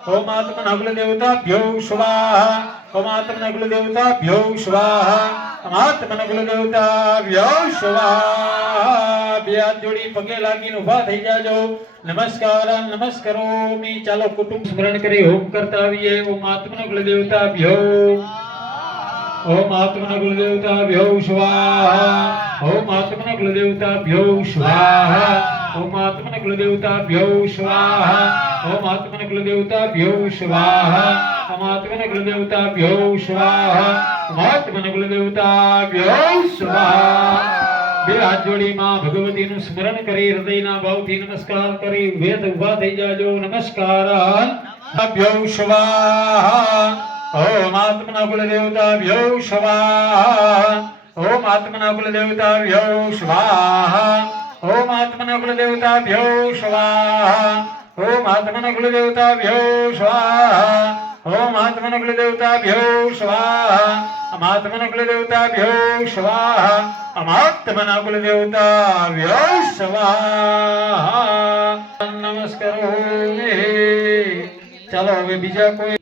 ओम आत्मन कुलदेवताभ्यो स्वाहा ओम आत्मन कुलदेवताभ्यो स्वाहा ओम आत्मन कुलदेवताभ्यो स्वाहा બે હાથ જોડી પગે લાગીને ઊભા થઈ જાજો નમસ્કાર નમસ્કરોમી ચાલો કુટુંબ સ્મરણ કરી હોમ કરતા આવીએ ઓમ આત્મન કુલદેવતાભ્યો ओम आत्मन कुलदेवताभ्यो स्वाहा ओम आत्मन कुलदेवताभ्यो स्वाहा ओम आत्मन कुलदेवताभ्यो स्वाहा ओम आत्मन कुलदेवताभ्यो स्वाहा ओम आत्मन कुलदेवताभ्यो स्वाहा ओम आत्मन कुलदेवताभ्यो स्वाहा બે હાથ જોડી માં ભગવતીનું સ્મરણ કરી હૃદયના ભાવથી નમસ્કાર કરી ઊભા થઈ જાજો નમસ્કાર અભ્યો સ્વાહા ओम आत्मना कुलदेवताभ्यो स्वाहा ओम आत्मना कुलदेवताभ्यो स्वाहा ओम आत्मना कुलदेवताभ्यो स्वाहा ओम आत्मना कुलदेवताभ्यो स्वाहा ओम आत्मना कुलदेवताभ्यो स्वाहा ओम आत्मना कुलदेवताभ्यो स्वाहा ओम आत्मना कुलदेवताभ्यो स्वाहा नमस्कारो ચાલો હવે બીજા કોઈ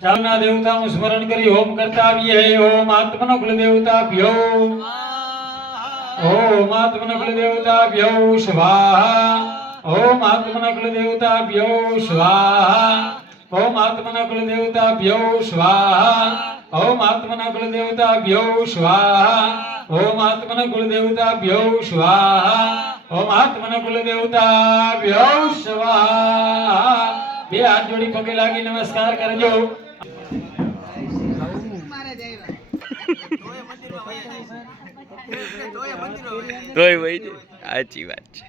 ચાલના દેવતાનું સ્મરણ કરી હોમ કરતા આવીએ ઓમ આત્મનો કુલદેવતાભ્યો ઓમ આત્મનો કુલદેવતાભ્યો સ્વાહા ઓમ આત્મનો કુલદેવતાભ્યો સ્વાહા ઓમ આત્મનો કુલદેવતાભ્યો સ્વાહા ઓમ આત્મનો કુલદેવતાભ્યો સ્વાહા ઓમ આત્મનો કુલદેવતાભ્યો સ્વાહા ઓમ આત્મનો કુલદેવતાભ્યો સ્વાહા બે હાથ જોડી પગે લાગી નમસ્કાર કરજો તોય વઈ જાય સાચી વાત છે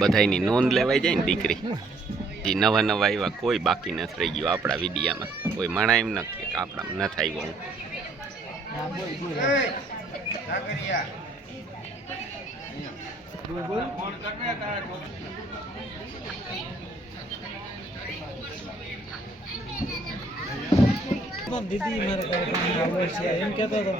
બધાયની નોંધ લેવાઈ જાય ને દીકરી જે નવા નવા આવ્યા કોઈ બાકી નથી રહી ગયું આપણા વિડીયામાં કોઈ માણા એમ નથી કે આપણા નથી આવ્યો દીદી મારે છે એમ કહેતો હતો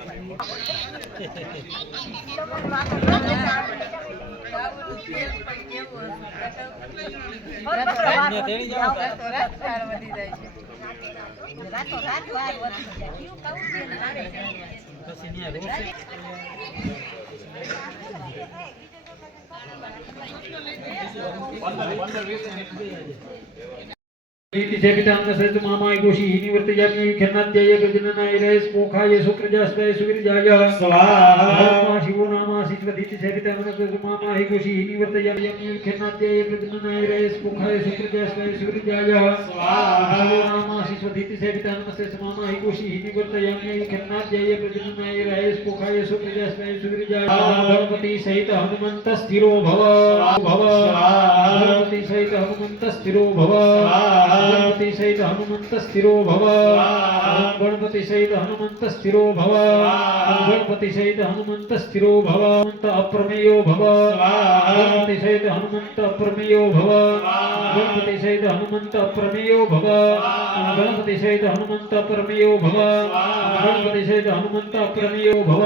से पितामह सहित मामा गोशी निवर्त जामी खन्नाद्याय गजननाय रेस पोखाय शुक्रजास्ताय सुविरजाय स्वाहा शिवो नामा शिवदीति से पितामह सहित मामा गोशी निवर्त जामी खन्नाद्याय गजननाय रेस पोखाय शुक्रजास्ताय सुविरजाय स्वाहा शिवो नामा शिवदीति से पितामह सहित मामा गोशी निवर्त जामी खन्नाद्याय गजननाय रेस पोखाय शुक्रजास्ताय सुविरजाय गणपति सहित हनुमंत स्थिरो भव भव गणपति सहित हनुमंत स्थिरो भव गणपति सहित हनुमंत स्थिरो भव गणपति सहित हनुमंत स्थिरो भव गणपति सहित हनुमंत स्थिरो भव अप्रमेयो भव गणपति सहित हनुमंत अप्रमेयो भव गणपति सहित हनुमंत अप्रमेयो भव गणपति सहित हनुमंत अप्रमेयो भव गणपति सहित हनुमंत अप्रमेयो भव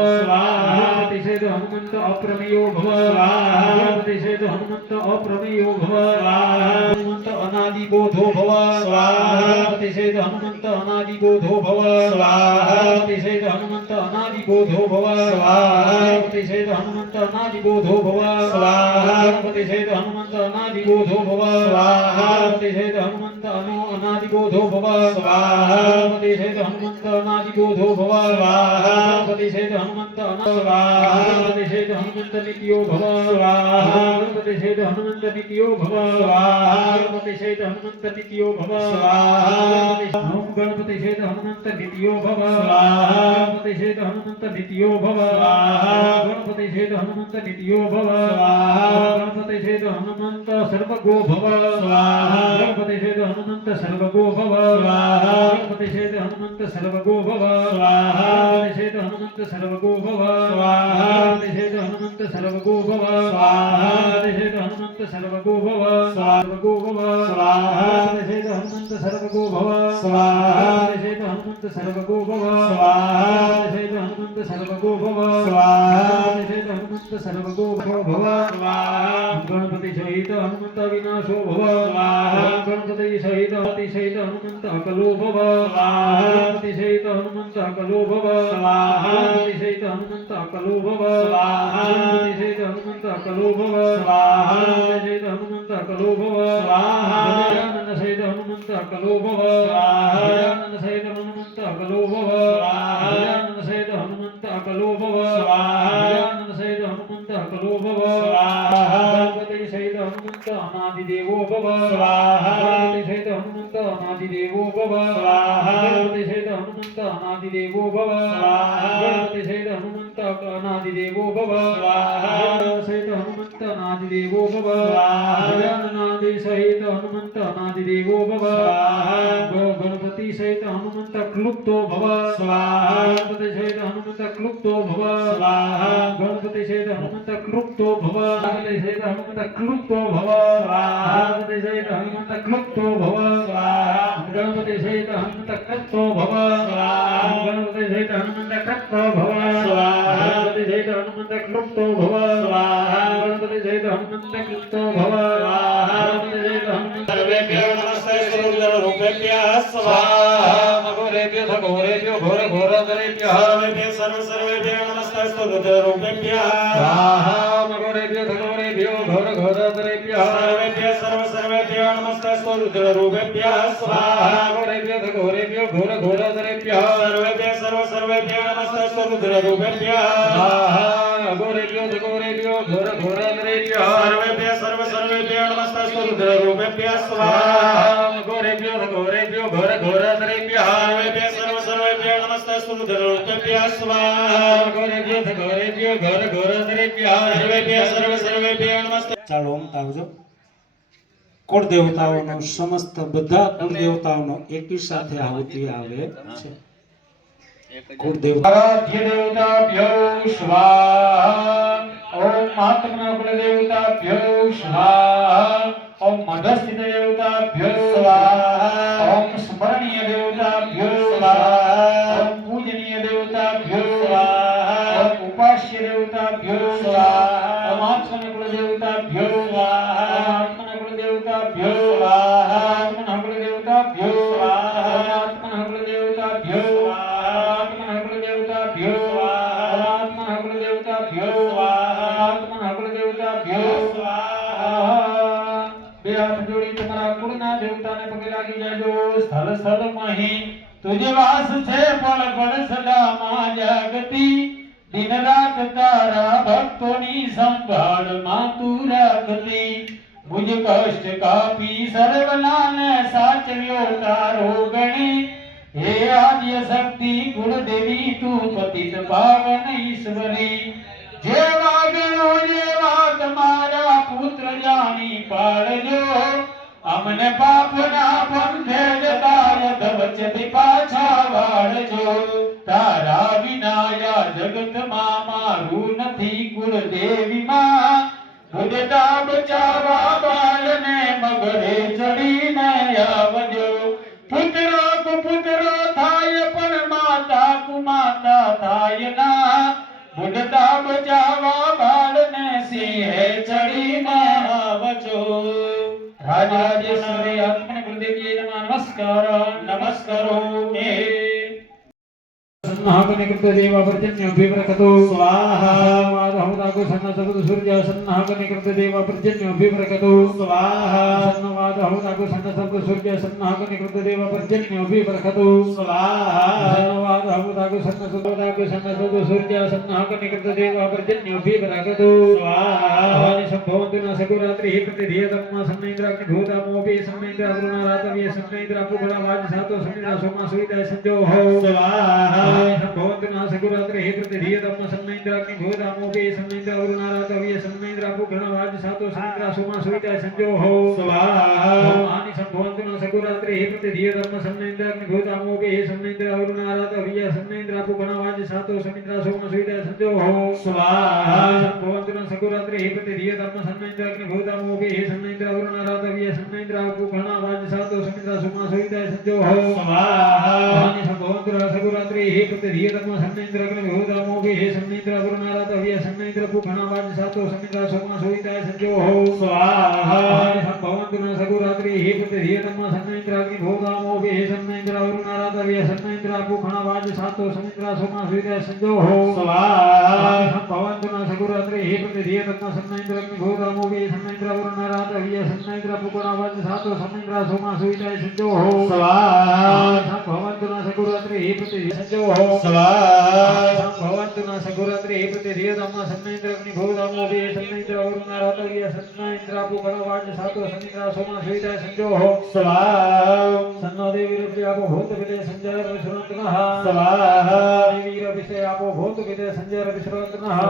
गणपति सहित हनुमंत अप्रमेयो भव गणपति सहित हनुमंत अप्रमेयो भव हनुमंत अनादि बोधो भव गणपति सहित हनुमंत अनादि बोधो भव गणपति सहित हनुमंत अनादि बोधो भव गणपति सहित हनुमंत अनादि बोधो भव गणपति सहित हनुमंत अनादि बोधो भव गणपति सहित हनुमंत अनादि बोधो भव गणपति सहित हनुमंत अनादि बोधो भव गणपति सहित हनुमंत गणपति सहित हनुमंत नित्यो भव गणपति सहित हनुमंत नित्यो भव गणपति सहित हनुमंत नित्यो भव ओम गणपति सहित हनुमंत नित्यो भव गणपति सहित हनुमंत नित्यो भव गणपति सहित हनुमंत नित्यो भव गणपति सहित हनुमंत सर्वगो भव गणपति सहित हनुमंत सर्वगो भव गणपति सहित हनुमंत सर्वगो भव गणपति सहित हनुमंत सर्वगो भव गणपति सहित हनुमंत सर्वगो भव गणपति सहित हनुमंत सर्वगो भव स्वाहा सर्वगो भव स्वाहा प्रतिषेध हनुमंत सर्वगो भव स्वाहा प्रतिषेध हनुमंत सर्वगो भव स्वाहा प्रतिषेध हनुमंत सर्वगो भव स्वाहा प्रतिषेध हनुमंत सर्वगो भव स्वाहा गणपति सहित हनुमंत विनाशो भव स्वाहा गणपति सहित हनुमंत अकलो भव स्वाहा गणपति सहित हनुमंत अकलो भव स्वाहा गणपति सहित हनुमंत अकलो भव स्वाहा गणपति सहित हनुमंत अकलो भव स्वाहा गणपति सहित हनुमंत अकलो भव स्वाहा गजानन सहित हनुमंत अकलो भव स्वाहा गजानन सहित हनुमंत अकलो भव स्वाहा गजानन सहित हनुमंत अकलो भव स्वाहा गजानन सहित हनुमंत अकलो भव स्वाहा गणपति सहित हनुमंत अनादिदेवो भव स्वाहा गणपति सहित हनुमंत अनादिदेवो भव स्वाहा गणपति सहित हनुमंत अनादिदेवो भव स्वाहा गणपति सहित हनुमंत अनादिदेवो भव स्वाहा गणपति सहित हनुमंत अनादिदेवो भव स्वाहा गजाननादि सहित हनुमंत अनादिदेवो भव स्वाहा गणपति सहित हनुमंत क्लुप्तो भव स्वाहा गणपति सहित हनुमंत क्लुप्तो भव स्वाहा गणपति सहित हनुमंत क्लुप्तो भव गणपति सहित हनुमंत क्लुप्तो भव स्वाहा गणपति सहित हनुमंत क्लुप्तो भव स्वाहा गणपति सहित हनुमंत क्लुप्तो भव स्वाहा गणपति सहित हनुमंत क्लुप्तो भव स्वाहा गणपति सहित हनुमंत क्लुप्तो भव स्वाहा गणपति सहित हनुमंत क्लुप्तो भव स्वाहा गणपति सहित हनुमंत सर्वेभ्यो नमस्ते स्वरूपेभ्यः स्वाहा घोरेभ्यो घोरेभ्यो घोर घोरधरेभ्यः सर्वेभ्यो नमस्ते स्वरूपेभ्यः स्वाहा घोरेभ्यो घोरेभ्यो घोर घोरधरेभ्यः सर्वेभ्यो नमस्ते स्वरूपेभ्यः स्वाहा घोरेभ्यो घोरेभ्यो घोर घोरधरेभ्यः सर्वेभ्यो नमस्ते स्वरूपेभ्यः स्वाहा घोरेभ्यो घोरेभ्यो घोर घोरधरेभ्यः सर्वेभ्यो नमस्ते स्वरूपेभ्यः स्वाहा घोरेभ्यो घोरेभ्यो घोर घोरधरेभ्यः सर्वेभ्यो नमस्ते स्वरूपेभ्यः स्वाहा घोरेभ्यो घोरेभ्यो घोर घोरधरेभ्यः सर्वेभ્યો નમસ્તે ચાલો ઓમતા આવજો કુળ દેવતાઓનો સમસ્ત બધા કુળ દેવતાઓનો એકી સાથે આહુતિ આવે છે કુળ દેવતા आराध्य देवताभ्यो स्वाहा ओम महात्मना कुल देवताभ्यो स्वाहा ओम मधस्थित देवताभ्यो स्वाहा ओम स्मरणीय देवताभ्यो स्वाहा ओम पूजनीय देवताभ्यो स्वाहा ओम उपास्य देवताभ्यो स्वाहा ओम आत्मना कुल देवताभ्यो स्वाहा आत्मना कुल देवताभ्यो स्वाहा आत्मना कुल देवताभ्यो स्वाहा आत्मना कुल देवताभ्यो स्वाहा आत्मना कुल देवताभ्यो स्वाहा आत्मना कुल देवताभ्यो स्वाहा आत्मना कुल देवताभ्यो स्वाहा બે હાથ જોડી તમારા કુળના દેવતાને પગે લાગી જાજો સ્થળ સ્થળ માહી તુજે વાસ છે પળ પળ સદા માં જાગતી દિન રાત તારા ભક્તોની સંભાળ માં તું રાખતી મુજ કષ્ટ કાપી સર્વનાને સાચવ્યો તારો ગણી हे आद्य शक्ति कुलदेवी तू पतित पावन ईश्वरी जेवा गणो जेवा तुम्हारा पुत्र जानी पाळजो अमने पापना पंथे जता यदवचति पाछा वाळजो तारा विनाया जगत मा मारू नथी कुलदेवी मा मुदता बचावा बाळने मगरे चढ़ीने आवजो पुत्रो कुपुत्रो थाय पण माता कुमाता थाय ना मुदता बचावा बाळने सिंहे चढ़ीने आवजो राजराजेश्वरी आत्मने गुरुदेवी नमः नमस्कार नमस्कारो मे सन्नाहकने कृत देवा पर्जन्य अभिव्रकतो स्वाहा वादहुदाको सन्नसगत सूर्य सन्नाहकने कृत देवा पर्जन्य अभिव्रकतो स्वाहा सन्नवादहुदाको सन्नसगत सूर्य सन्नाहकने कृत देवा पर्जन्य अभिव्रकतो स्वाहा सन्नवादहुदाको सन्नसगत सूर्य सन्नाहकने कृत देवा पर्जन्य अभिव्रकतो स्वाहा भवानि संभवन्तु न सकुरात्रिः प्रतिधियतम सन्नेन्द्राग्नि भूतामोपि सन्नेन्द्र अरुणा रातव्य सन्नेन्द्र अपुगुणा वाजसातो सन्नेन्द्र सोमा सुविता संजोहो स्वाहा भवन्तु न सकुरात्रे हे प्रतिधीयतम सन्नैन्द्राग्नि भूतामोपे सन्नैन्द्र अरुणारातव्य सन्नैन्द्र पुगणवाज सातो सन्नैन्द्र सोमा सुविता संजोहो स्वाहानि संभवन्तु न सकुरात्रे हे प्रतिधीयतम सन्नैन्द्राग्नि भूतामोपे सन्नैन्द्र अरुणारातव्य सन्नैन्द्र पुगणवाज सातो सन्नैन्द्र सोमा सुविता संजोहो स्वाहानि संभवन्तु न सकुरात्रे हे प्रतिधीयतम सन्नैन्द्राग्नि भूतामोपे सन्नैन्द्र अरुणारातव्य सन्नैन्द्र पुगणवाज सातो सन्नैन्द्र सोमा सुविता संजोहो स्वाहानि संभवन्तु न सकुरात्रे हे प्रतिधीयतम सन्नैन्द्राग्नि भूतामोपे सन्नैन्द्र अरुणारातव्य सन्नैन्द्र पुगणवाज सातो सन्नैन्द्र सोमा सुविता संजोहो स्वाहानि संभवन्तु न सकुरात्रे हे प्रतिधीयतम सन्नैन्द्राग्नि भूतामोपे सन्नैन्द्र अरुणारातव्य सन्नैन्द्र पुगणवाज सातो सन्नैन्द्र सोमा सुविता संजोहो स्वाहानि संभवन्तु न सकुरात्रे हे प्रतिधीयतम सन्नैन्द्राग्नि भूतामोपे सन्नैन्द्र अरुणारातव्य सन्नैन्द्र पुगणवाज सातो सन्नैन्द्र सोमा सुविता संजोहो स्वाहानि संभवन्तु न सकुरात्रे हे प्रतिधीयतम संजोहो स्वाहानि संभवन्तु न सकुरात्रे हे प्रतिधीयतम सन्नैन्द्राग्नि भूतामोपे सन्नैन्द्र अरुणारातव्य सन्नैन्द्र पुगणवाज सातो सन्नैन्द्र सोमा सुविता संजोहो स्वाहा सन्नो देवी रव्यापो भूत विदे संजय विश्रांतनः स्वाहा देवी रविषयापो भूत विदे संजय विश्रांतनः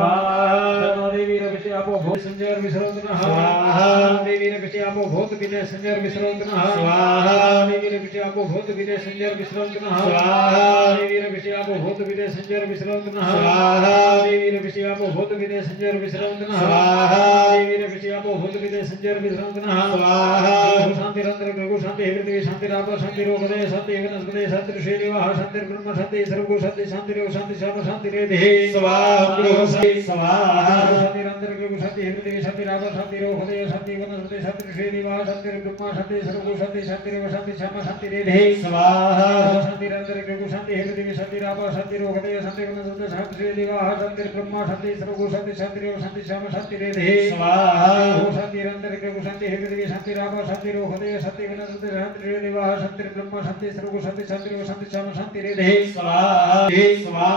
सन्नो देवी रविषयापो भूत संजय विश्रांतनः स्वाहा देवी रविषयापो भूत विदे संजय विश्रांतनः स्वाहा देवी रविषयापो भूत विदे संजय विश्रांतनः स्वाहा देवी रविषयापो भूत विदे संजय विश्रांतनः स्वाहा देवी रविषयापो भूत विदे संजय विश्रांतनः स्वाहा देवी रविषयापो भूत विदे संजय विश्रांतनः स्वाहा शांति रंद्र प्रभु शांति हृदय शांति राप शांति रोगदय शांति वनस्पति शांति ऋषिदेवा शांति ब्रह्म शांति सर्वगु शांति शांति रो शांति शाम शांति रे दे स्वाहा स्वाहा शांति रंद्र प्रभु शांति हृदय शांति राप शांति रोगदय शांति वनस्पति शांति ऋषिदेवा शांति ब्रह्म शांति सर्वगु शांति शांति रो शांति शाम शांति रे दे स्वाहा शांति रंद्र प्रभु शांति हृदय शांति राप शांति रोगदय शांति वनस्पति शांति ऋषिदेवा शांति ब्रह्म शांति सर्वगु शांति शांति रो शांति शाम शांति रे दे स्वाहा शांति रंद्र प्रभु शांति हृदय शांति राप शांति रोगदय शांति वनस्पति शांति ऋषिदेवा शांति ब्रह्म शांति सर्वगु शांति शांति रो शांति शाम शांति रे दे स्वाहा स्वाहा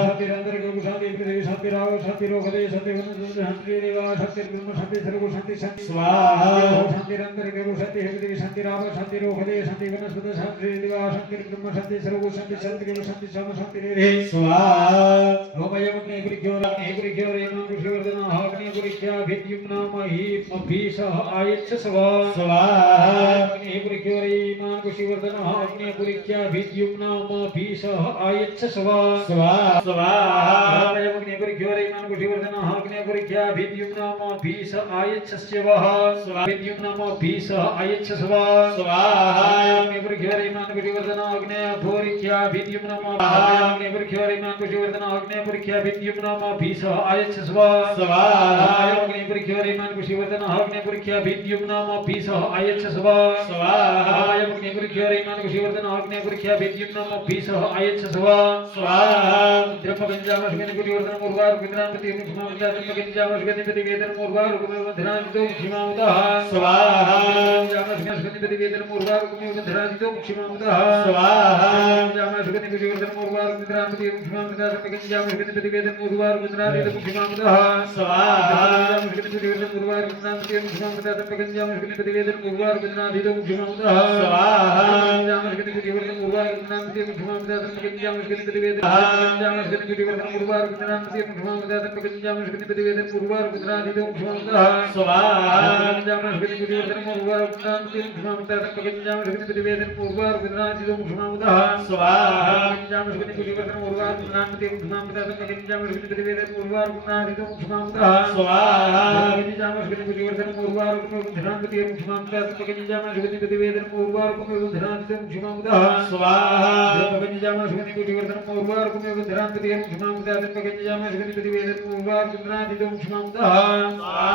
शांति रंद्र प्रभु शांति हृदय शांति राप शांति रोगदय शांति वनस्पति शांति ऋषिदेवा शांति ब्रह्म शांति सर्वगु शांति शांति स्वाहा शांति रंद्र प्रभु शांति हृदय शांति राप शांति रोगदय शांति वनस्पति शांति ऋषिदेवा शांति ब्रह्म शांति सर्वगु शांति शांति रो शांति शाम शांति रे दे स्वाहा होमयमग्ने गुरुज्ञो रेमं ऋषिवर्धन अग्ने गुरुज्ञा भिद्युम्ना महि मभीषः आयच्छ स्वाहा अग्ने गुरुज्ञो रेमं ऋषिवर्धन अग्ने गुरुज्ञा भिद्युम्ना मभीषः आयच्छ स्वाहा होमयमग्ने गुरुज्ञो रेमं ऋषिवर्धन अग्ने गुरुज्ञा भिद्युम्ना मभीषः आयच्छ स्वाहा भिद्युम्ना मभीषः आयच्छ स्वाहा अग्ने गुरुज्ञो रेमं ऋषिवर्धन अग्ने गुरुज्ञा भिद्युम्ना अग्ने गुरुज्ञो रेमं ऋषिवर्धन अग्ने गुरुज्ञा भिद्युम्ना मभीषः आयच्छ स्वाहा अग्ने गुरुज्ञो रेमं ऋषिवर्धन अग्ने गुरुज्ञा भिद्युम्ना मभीषः आयच्छ स्वाहा अग्ने गुरुज्ञो रेमं ऋषिवर्धन अग्ने गुरुज्ञा भिद्युम्ना मभीषः आयच्छ स्वाहा द्रव्यगंजामस्गनि गुरुवर्धन मुर्वार विद्रांपति मुखमावजातमगंजामस्गनि प्रतिवेदन मुर्वार गुरुवर्धनादितो मुखमावतः स्वाहा जामस्गनि प्रतिवेदन मुर्वार गुरुवर्धनादितो मुखमावतः स्वाहा जामस्गनि गुरुवर्धन मुर्वार विद्रांपति मुखमावजातमगंजामस्गनि प्रतिवेदन मुर्वार गुरुवर्धनादितो मुखमावतः स्वाहा जामस्गनि गुरुवर्धन मुर्वार विद्रांपति मुखमावजातमगंजामस्गनि प्रतिवेदन मुर्वार गुरुवर्धनादितो मुखमावतः स्वाहा जामस्गनि गुरुवर्धन मुर्वार विद्रांपति मुखमावजातमगंजामस्गनि प्रतिवेदन जामस्गनि गुरुवर्धन मुर्वार विद्रांपति मुखमावजातमगंजामस्गनि प्रतिवेदन मुर्वार गुरुवर्धनादितो मुखमावतः स्वाहा जामस्गनि गुरुवर्धन मुर्वार विद्रांपति मुखमावजातमगंजामस्गनि प्रतिवेदन मुर्वार गुरुवर्धनादितो मुखमावतः स्वाहा जामस्गनि गुरुवर्धन मुर्वार विद्रांपति मुखमावजातमगंजामस्गनि प्रतिवेदन मुर्वार गुरुवर्धनादितो मुखमावतः स्वाहा जामस्गनि गुरुवर्धन मुर्वार विद्रांपति मुखमावजातमगंजामस्गनि प्रतिवेदन मुर्वार गुरुवर्धनादितो मुखमावतः स्वाहा जामस्गनि गुरुवर्धन मुर्वार विद्रांपति मुखमावजातमगंजामस्गनि प्रतिवेदन मुर्वार गुरुवर्धनादितो मुखमावतः स्वाहा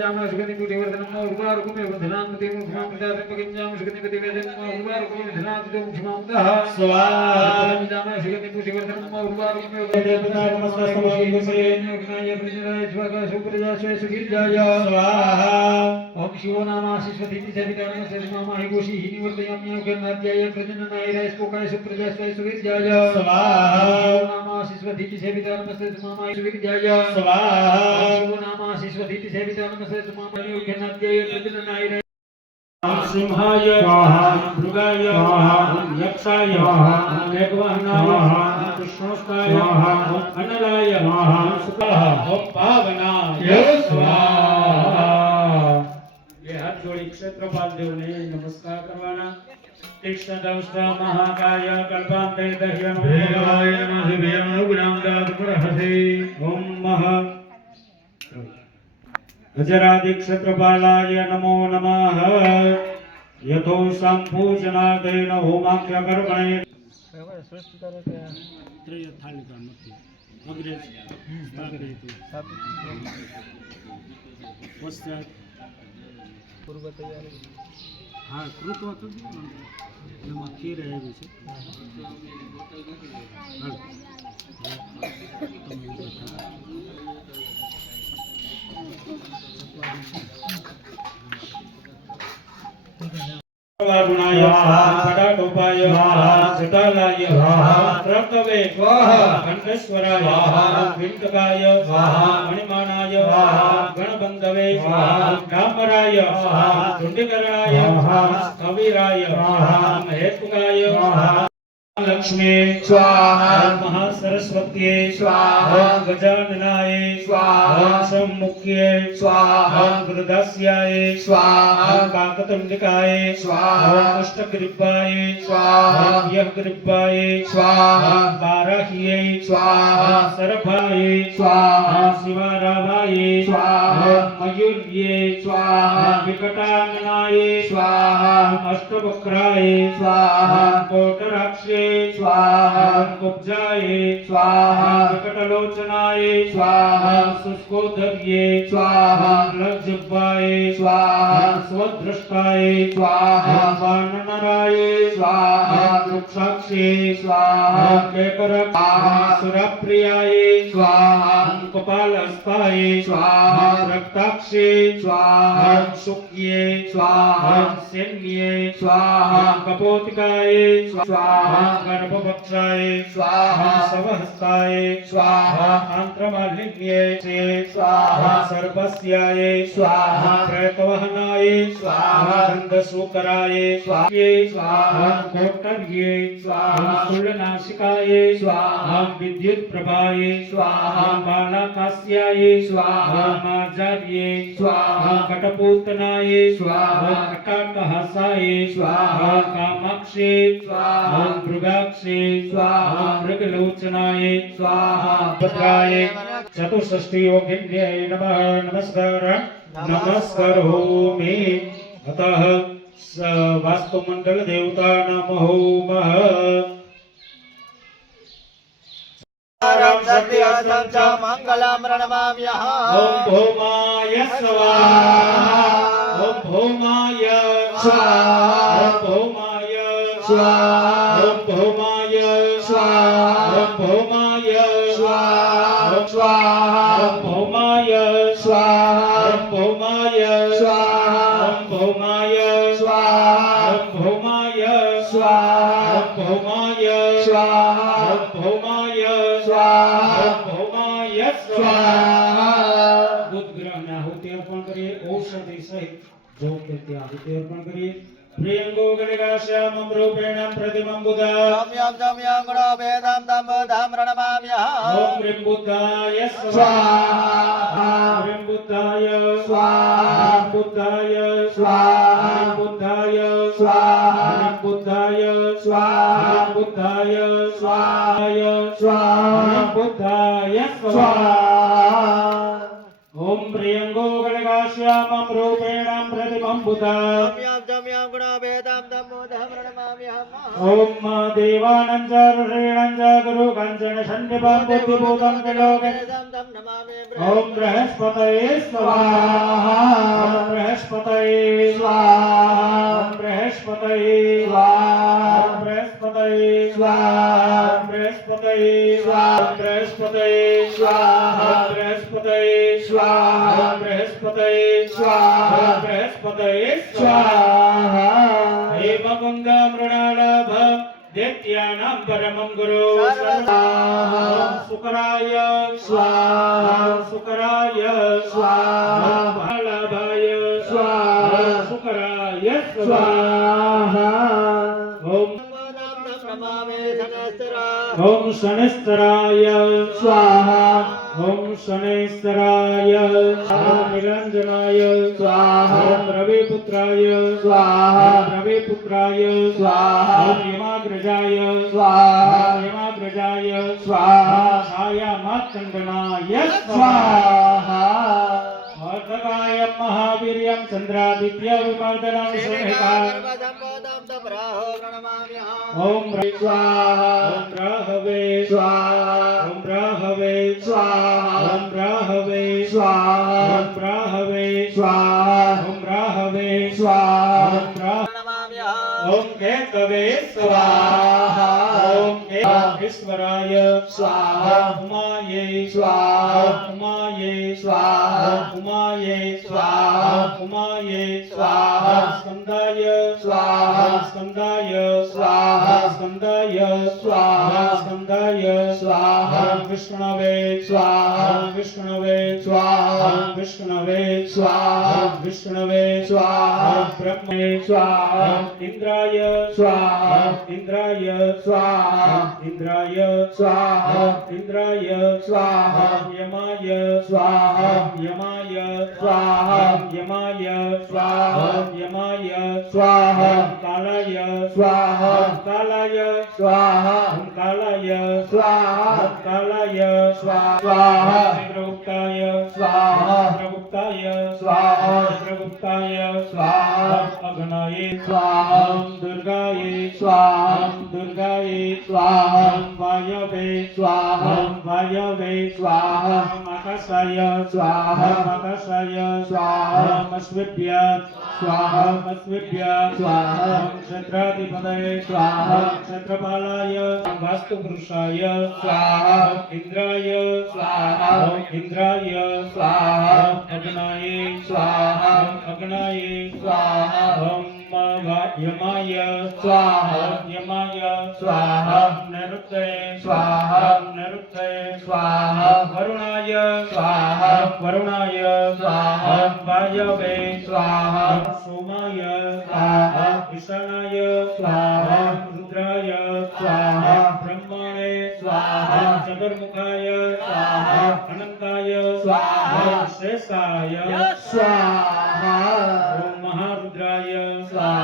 जामस्गनि गुरुवर्धन मुर्वार विद्रांपति मुखमावजातमगंजामस्गनि प्रतिवेदन मुर्वार गुरुवर्धनादितो मुखमावतः स्वाहा जामस्गनि गुरुवर्धन मुर्वार स्वाहा ओम शिवो नाम आशिष्वती सवितानम सरिमामाहि गोषि हिनिवर्तयाम्यो गन्नाद्याय प्रजननाय स्पोकाय सुप्रजास्वय सुविर्जाय स्वाहा नाम आशिष्वती सवितानम सरिमामाहि सुविर्जाय स्वाहा शिवो नाम आशिष्वती सवितानम सरिमामाहि गन्नाद्याय प्रजननाय सिंहाय मृगाय यक्षाय मेघवाहनाय कृष्णोस्ताय अनलाय सुखाय पावनाय स्वाहा। ये हाथ जोड़ी क्षेत्रपाल देव ने नमस्कार करवाना। तीक्ष्ण दंष्टा महाकाय कल्पांते दह्यनो देवाय नमः शिवाय गुणां दातुमर्हसे। ओम मह गजरादि क्षेत्रपालाय नमो नमः। यथो संपूजनादेन होमाख्य कर्मणे त्रय थालिका मध्ये अग्रे स्थापयतु। पश्चात पूर्व तैयारी हाँ कृत्वा કરી એમાં ખીર આવી છે गुणाय पटाटोपाय जटालाय प्रकवे खंडेश्वराय विंतकाय मणिमानाय गणबंधवे कामराय चुंडिकरणाय कविराय हेतुकाय लक्ष्मी स्वाहा महासरस्वत्यै स्वाहा गजाननाय स्वाहा सम्मुख्ये स्वाहा गुरुदास्याय स्वाहा काकतुंडिकाय स्वाहा अष्टग्रीवाय स्वाहा यज्ञग्रीवाय स्वाहा बाराह्यै स्वाहा सरभाय स्वाहा शिवाराभाय स्वाहा मयूर्ये स्वाहा विकटांगनाय स्वाहा अष्टवक्राय स्वाहा कोटराक्षे स्वाहा कुब्जाय स्वाहा विकटलोचनाय स्वाहा शुष्कोदर्ये स्वाहा लज्जबाय स्वाहा स्वदृष्टाय स्वाहा वानराय स्वाहा वृक्षाक्षे स्वाहा केकरसुरप्रियाय स्वाहा कपालस्थाय स्वाहा रक्ताक्षे स्वाहा शुक्ये स्वाहा सेन्ये स्वाहा कपोतिकाय स्वाहा गर्भवक्षाय स्वाहा सवहस्ताय स्वाहा आंत्रमालिन्ये स्वाहा सर्वस्याय स्वाहा प्रेतवहनाय स्वाहा गन्धसूकराय स्वाहा कोटर्ये स्वाहा शूलनाशिकाय स्वाहा विद्युत्प्रभाय स्वाहा बालाकास्याय स्वाहा मार्जार्ये स्वाहा कटपूतनाय स्वाहा कटाकहासाय स्वाहा कामाक्षे स्वाहा मृगाक्षे स्वाहा मृगलोचनाय स्वाहा भद्राय चतुष्षष्टि योगिन्यै नमः नमस्करोमि। अतः वास्तुमंडल देवता नमो नमः। मंगलम प्रणमाम्यहम्। ओम भौमाय स्वाहा ओम भौमाय स्वाहा ओम भौमाय स्वाहा ओम भौमाय स्वाहा ओम भौमाय स्वाहा ओम स्वाहा ओम भौमाय स्वाहा ओम भौमाय स्वाहा ओम भौमाय स्वाहा ओम भौमाय स्वाहा ओम भौमाय स्वाहा ओम भौमाय स्वाहा ओम भौमाय स्वाहा। बुध ग्रहને આહુતિ અર્પણ કરીએ ઔષધિ સહિત જો કે તે આહુતિ અર્પણ કરીએ। પ્રિયંગો ગણગાશ્યામં રૂપેણ પ્રતિમં બુધા जम्यं जम्यं गुणो वेदं तं बुधं प्रणमाम्यहम्। ओम ह्रीं बुद्धाय स्वाहा ह्रीं बुद्धाय स्वाहा ह्रीं बुद्धाय स्वाहा ह्रीं बुद्धाय स्वाहा ह्रीं बुद्धाय स्वाहा ह्रीं बुद्धाय स्वाहा ह्रीं बुद्धाय स्वाहा। ओम प्रियंगो गणगाश्यामं रूपेण प्रतिमं बुधा जम्यं जम्यं गुणो वेदं तं बुधं प्रणमाम्यहम्। ओम देवानं च ऋषीणां च गुरु कंचन सन्निभं बुद्धिभूतं त्रिलोके वेदं तं नमामि। ओम बृहस्पतये स्वाहा ओम बृहस्पतये स्वाहा ओम बृहस्पतये स्वाहा ओम बृहस्पतये स्वाहा ओम बृहस्पतये स्वाहा ओम बृहस्पतये स्वाहा ओम बृहस्पतये स्वाहा ओम बृहस्पतये स्वाहा ओम बृहस्पतये स्वाहा। हे मुकुन्द मृणालभ दैत्यानां परमं गुरु स्वाहा शुक्राय स्वाहा शुक्राय स्वाहा बालाभाय स्वाहा शुक्राय स्वाहा ओम शनैस्तराय स्वाहा ओम शनैस्तराय ओम निरंजनाय स्वाहा ओम रविपुत्राय स्वाहा ओम रविपुत्राय स्वाहा ओम यमाग्रजाय स्वाहा ओम यमाग्रजाय स्वाहा छाया मातंडनाय स्वाहा अर्धकाय महावीर्यं चंद्रादित्य विमर्दनं सुमेधा ओम स्वाहा ओम राहवे स्वाहा ओम राहवे स्वाहा ओम राहवे स्वाहा ओम राहवे स्वाहा ओम राहवे स्वाहा ओम राह ओम केतवे स्वाहा ओम केतवेश्वराय स्वाहा उमाये स्वाहा उमाये स्वाहा उमाये स्वाहा उमाये स्वाहा स्कंदाय स्वाहा स्कंदाय स्वाहा स्कंदाय स्वाहा स्कंदाय स्वाहा विष्णवे स्वाहा विष्णवे स्वाहा विष्णवे स्वाहा विष्णवे स्वाहा ब्रह्मे स्वाहा इंद्राय स्वाहा इंद्राय स्वाहा इंद्राय स्वाहा इंद्राय स्वाहा यमाय स्वाहा यमाय स्वाहा यमाय स्वाहा यमाय स्वाहा कालाय स्वाहा कालाय स्वाहा कालाय स्वाहा कालाय स्वाहा चंद्रगुप्ताय स्वाहा चंद्रगुप्ताय स्वाहा चंद्रगुप्ताय स्वाहा अग्नाय स्वाहा दुर्गाय स्वाहा दुर्गाय स्वाहा वायवे स्वाहा वायवे स्वाहा आकाशाय स्वाहा आकाशाय स्वाहा अस्विभ्य स्वाहा अस्विभ्य स्वाहा क्षेत्राधिपतये स्वाहा क्षेत्रपालाय वास्तुपुरुषाय स्वाहा इंद्राय स्वाहा इंद्राय स्वाहा अग्नाय स्वाहा अग्नाय स्वाहा ओम यमाय स्वाहा यमाय स्वाहा नरुत्तये स्वाहा नरुत्तये स्वाहा वरुणाय स्वाहा वरुणाय स्वाहा वायवे स्वाहा सोमाय स्वाहा ईशानाय स्वाहा रुद्राय स्वाहा ब्रह्मणे स्वाहा चतुर्मुखाय स्वाहा अनंताय स्वाहा शेषाय स्वाहा ओम महारुद्राय स्वाहा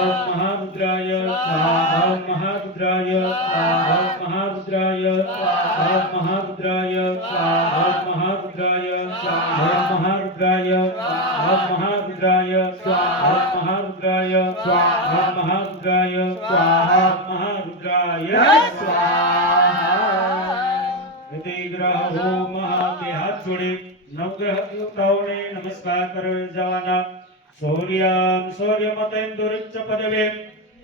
ओम महारुद्राय स्वाहा ओम महारुद्राय स्वाहा ओम महारुद्राय स्वाहा ओम महारुद्राय स्वाहा ओम महारुद्राय स्वाहा ओम महारुद्राय ओम महारुद्राय स्वाहा ओम महारुद्राय स्वाहा ओम महारुद्राय स्वाहा ओम महारुद्राय स्वाहा इति ग्रहो महाते हाथ जोड़े नवग्रह देवताओं ने नमस्कार कर जवाना सूर्यं सूर्यमतेन्दुरुच्च पदवे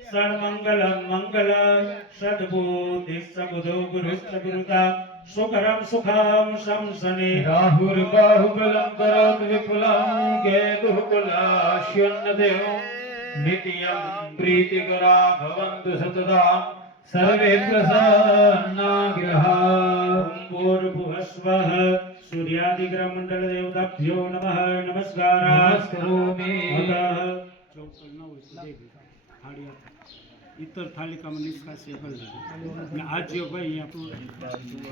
सर्वमंगलं मंगलं सद्बुद्धिश्च बुधो गुरुश्च गुरुता सुकरं सुखं शंसने राहुर्बाहुबलं करोति विपुलं केतुः कुलाश्यन्नदेवं नित्यं प्रीतिकरा भवन्तु सततं सर्वे प्रसन्ना गृहाः भूर्भुवस्वः सूर्यादिग्रहमंडल देवताभ्यो नमः नमस्काराः नमस्करोमि इतर थालिका में निष्कास्य कर ले आज जो भाई यहाँ तो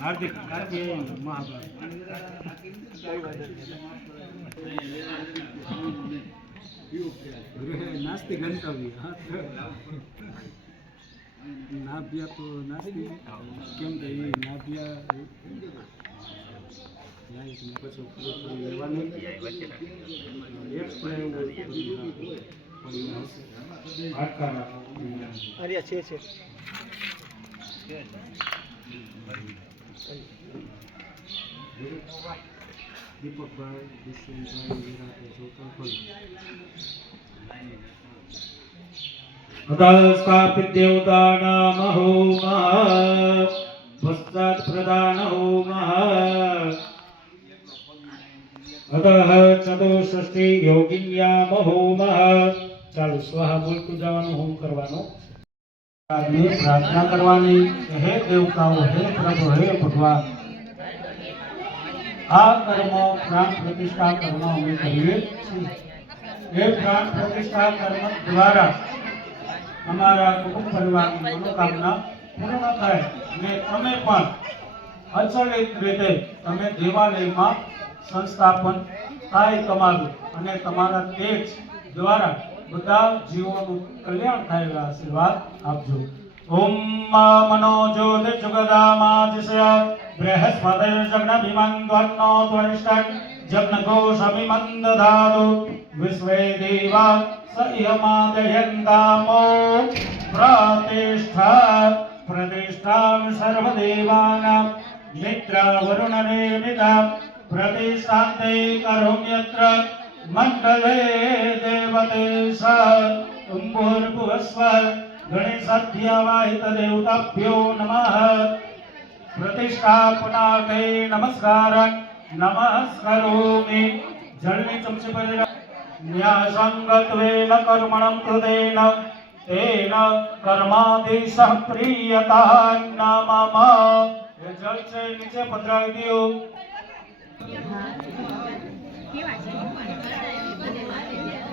हार्दिक कार्य महाभारत गृह नास्ति गंतव्य नाभ्या तो नास्ति केम के नाभ्या यहाँ एक नपच ऊपर लेवाने एक स्प्रे अरे अच्छे अच्छे दीपक भाई विष्णु भाई जोता फल अतः स्थापित देवता नाम होमः पश्चात् प्रदान होमः अतः चतुष्षष्टि योगिन्याम होमः ચાલો સ્વાહા બોલતું જવાનું હોમ કરવાનો પ્રાર્થના કરવાની હે દેવતાઓ હે પ્રભુ હે ભગવાન આ કર્મ પ્રાણ પ્રતિષ્ઠા કર્મ અમે કરીએ છીએ એ પ્રાણ પ્રતિષ્ઠા કર્મ દ્વારા અમારા કુટુંબ પરિવારની મનોકામના પૂર્ણ થાય ને તમે પણ અચલિત રીતે તમે દેવાલયમાં સંસ્થાપન થાય તમારું અને તમારા તેજ દ્વારા બધા જીવોનું કલ્યાણ થાય એવા આશીર્વાદ આપજો. ઓમ મનો જ્યોતિ જગદામાતિશય બૃહસ્પતિ જગ્નભિમન્વન્નો ત્વનિષ્ઠં જગ્નઘોષમિમં દધાતુ વિશ્વે દેવા સયમાદયન્તામો પ્રતિષ્ઠાં સર્વદેવાનાં મિત્ર વરુણ નિર્મિતા પ્રતિષ્ઠાન્તે કરોમ્યત્ર મંડલે દેવતે સ ભૂર્ભુવસ્વ ગણેશાધ્યાવાહિત દેવતાભ્યો નમઃ. પ્રતિષ્ઠાપનાર્થે નમસ્કારોમિ. જળની ચમચી પર ન્યાસંગત્વેન કર્મણં કૃતેન તેન કર્માધિશઃ પ્રિયતઃ નમઃ. એ જળ છે નીચે પધરાવી દો.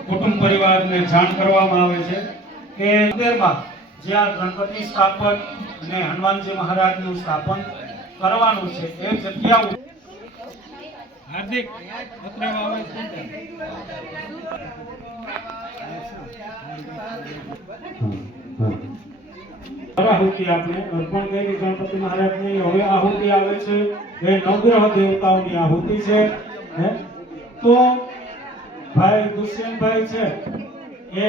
કુટુંબ પરિવારને જાણ કરવામાં આવે છે કે મંદિરમાં જ્યાં ગણપતિ સ્થાપન અને હનુમાનજી મહારાજનું સ્થાપન કરવાનું છે એ જગ્યા હાર્દિક આહુતિ આપણે અર્પણ કરી ગણપતિ મહારાજની. હવે આહુતિ આવે છે એ નવગ્રહ દેવતાઓની આહુતિ છે. તો ભાઈ દુષ્યંતભાઈ છે એ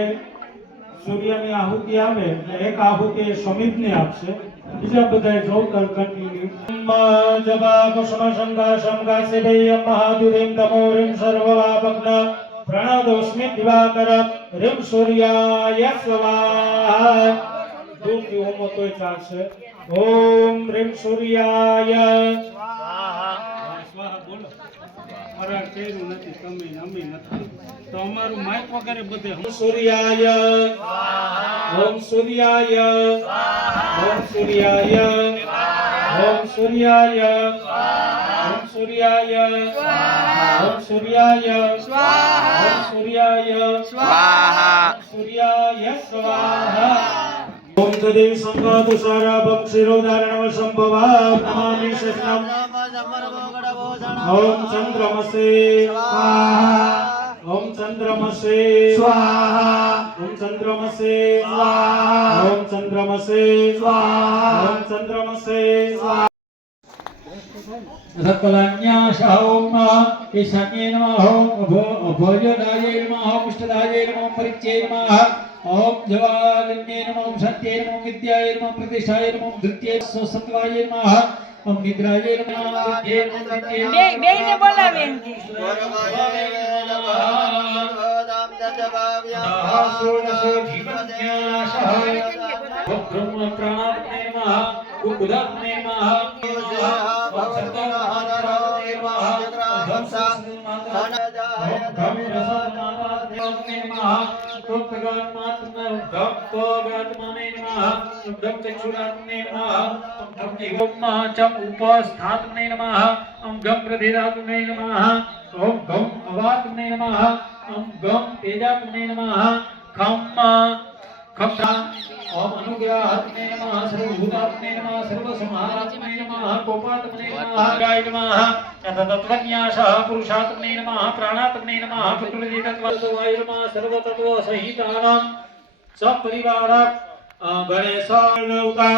સૂર્યની આહુતિ આવે એટલે એક આહુતિ સમિતને આપશે. બીજા બધા જોતર કન્ટિન્યુ જપા કુસુમ શંકા શંકા સેવય મહાદુરીમ તમોરીમ સર્વવાપગ્ન પ્રણદોસ્મિ દિવાકર રીમ સૂર્યાય સ્વાહા. દૂરથી હોમો તોય ચાલશે. ઓમ રીમ સૂર્યાય સ્વાહા. સ્વાહા બોલો. મારા ચહેરું નથી, તમે અમે નથી તો અમારું માઇક વગેરે બધે સૂર્યાય ઓમ સૂર્યાય ઓમ સૂર્યાય ઓમ સૂર્યાય ઓમ સૂર્યાય ઓમ સૂર્યાય ઓમ સૂર્યાય સ્વાહા સૂર્યાય સ્વાહા. ઓમ તદે સંગાતુષારા પક્ષિરોદારણ સંભવા નમામિ શસ્નમ. ઓમ ચંદ્રમસે સ્વાહા ઓમ ચંદ્રમસે સ્વાહા ઓમ ચંદ્રમસે સ્વાહા ઓમ ચંદ્રમસે સ્વાહા ઓમ ચંદ્રમસે સ્વાહા. સકલાન્યાસઃ ઓમ ઈશાન્યે નમઃ ઓમ અભયોદાય નમઃ ઓમ ઇષ્ટદાય નમઃ ઓમ પરિચ્છે નમઃ ઓમ જવાલિન્યે નમઃ ઓમ સત્યે નમઃ ઓમ વિદ્યાય નમઃ ઓમ પ્રતિષ્ઠાય નમઃ ઓમ ધૃત્યે સત્વાય નમઃ ઓમ નિદ્રાય નમઃ બેયને બોલાવે બ્રહ્મ પ્રાણાત્મે નમઃ ઉદાત્મે નમઃ उपस्थात्मने नमः ओम गम प्रधिरात्मने नमः ओम गम अवात्मने नमः ओम गम तेजात्मने नमः खम खम ओम अनुग्रहात्मने नमः सर्वभूतात्मने नमः सर्वसंहारात्मने नमः कोपात्मने नमः गाय नमः तत्त्वन्यासः पुरुषात्मने नमः प्राणात्मने नमः प्रकृतितत्त्वाय नमः सर्वतत्त्व सहितानां सपरिवार ગણેશાય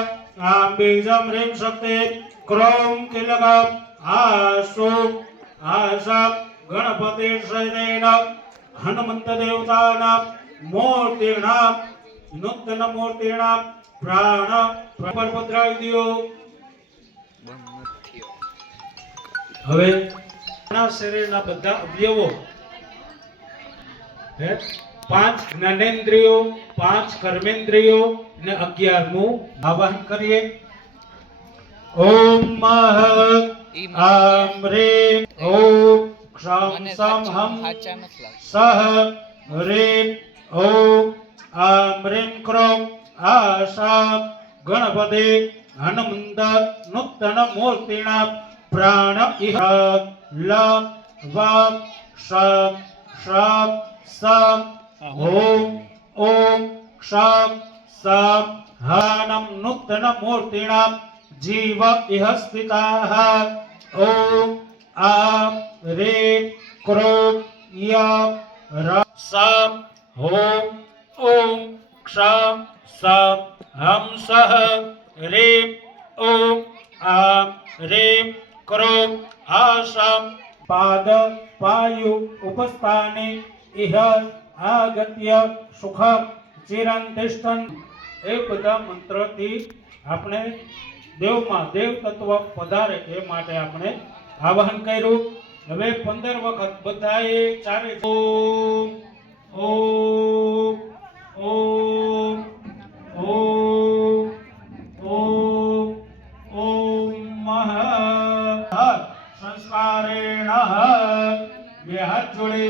આમ બીજમ રીમ શક્તિ ક્રોમ કિલક આસો આશા ગણપતિ સૈનેન હનુમંત દેવતાના મૂર્તિના નૂતન મૂર્તિના પ્રાણ પર પધરાવી દો. હવે શરીરના બધા અવયવો 5 જ્ઞાનેન્દ્રિયો 5 કર્મેન્દ્રિયો ને 11નું આવાહન કરીએ. ઓમ મહ આમ રીમ ઓમ ક્ષમ સમ હમ સહ રીમ ઓમ આમ રીમ ક્રોમ આશા ગણપતિ હનુમંત નૂતન મૂર્તિના પ્રાણ ઇહ લ વ શ શમ સમ ઓમ ઓમ ક્ષમ સમ હાનમ નૂતન મૂર્તિણામ જીવ ઇહ સ્થિતાઃ ઓમ આમ રીમ ક્રોમ યમ રમ સમ ઓમ ઓમ ક્ષમ સમ હંસઃ રીમ ઓમ આમ રીમ ક્રોમ આશમ પાદ પાયુ ઉપસ્થાને ઇહ આગત્ય સુખમ ચિરંતિષ્ઠન એ બધા મંત્રથી આપણે દેવમાં દેવ તત્વ પધારે એ માટે આપણે આવાહન કર્યું. હવે 15 વખત બધાએ ચારે ઓમ ઓમ ઓમ ઓમ ઓમ ઓમ મહ સંસ્કારેણ બે હાથ જોડે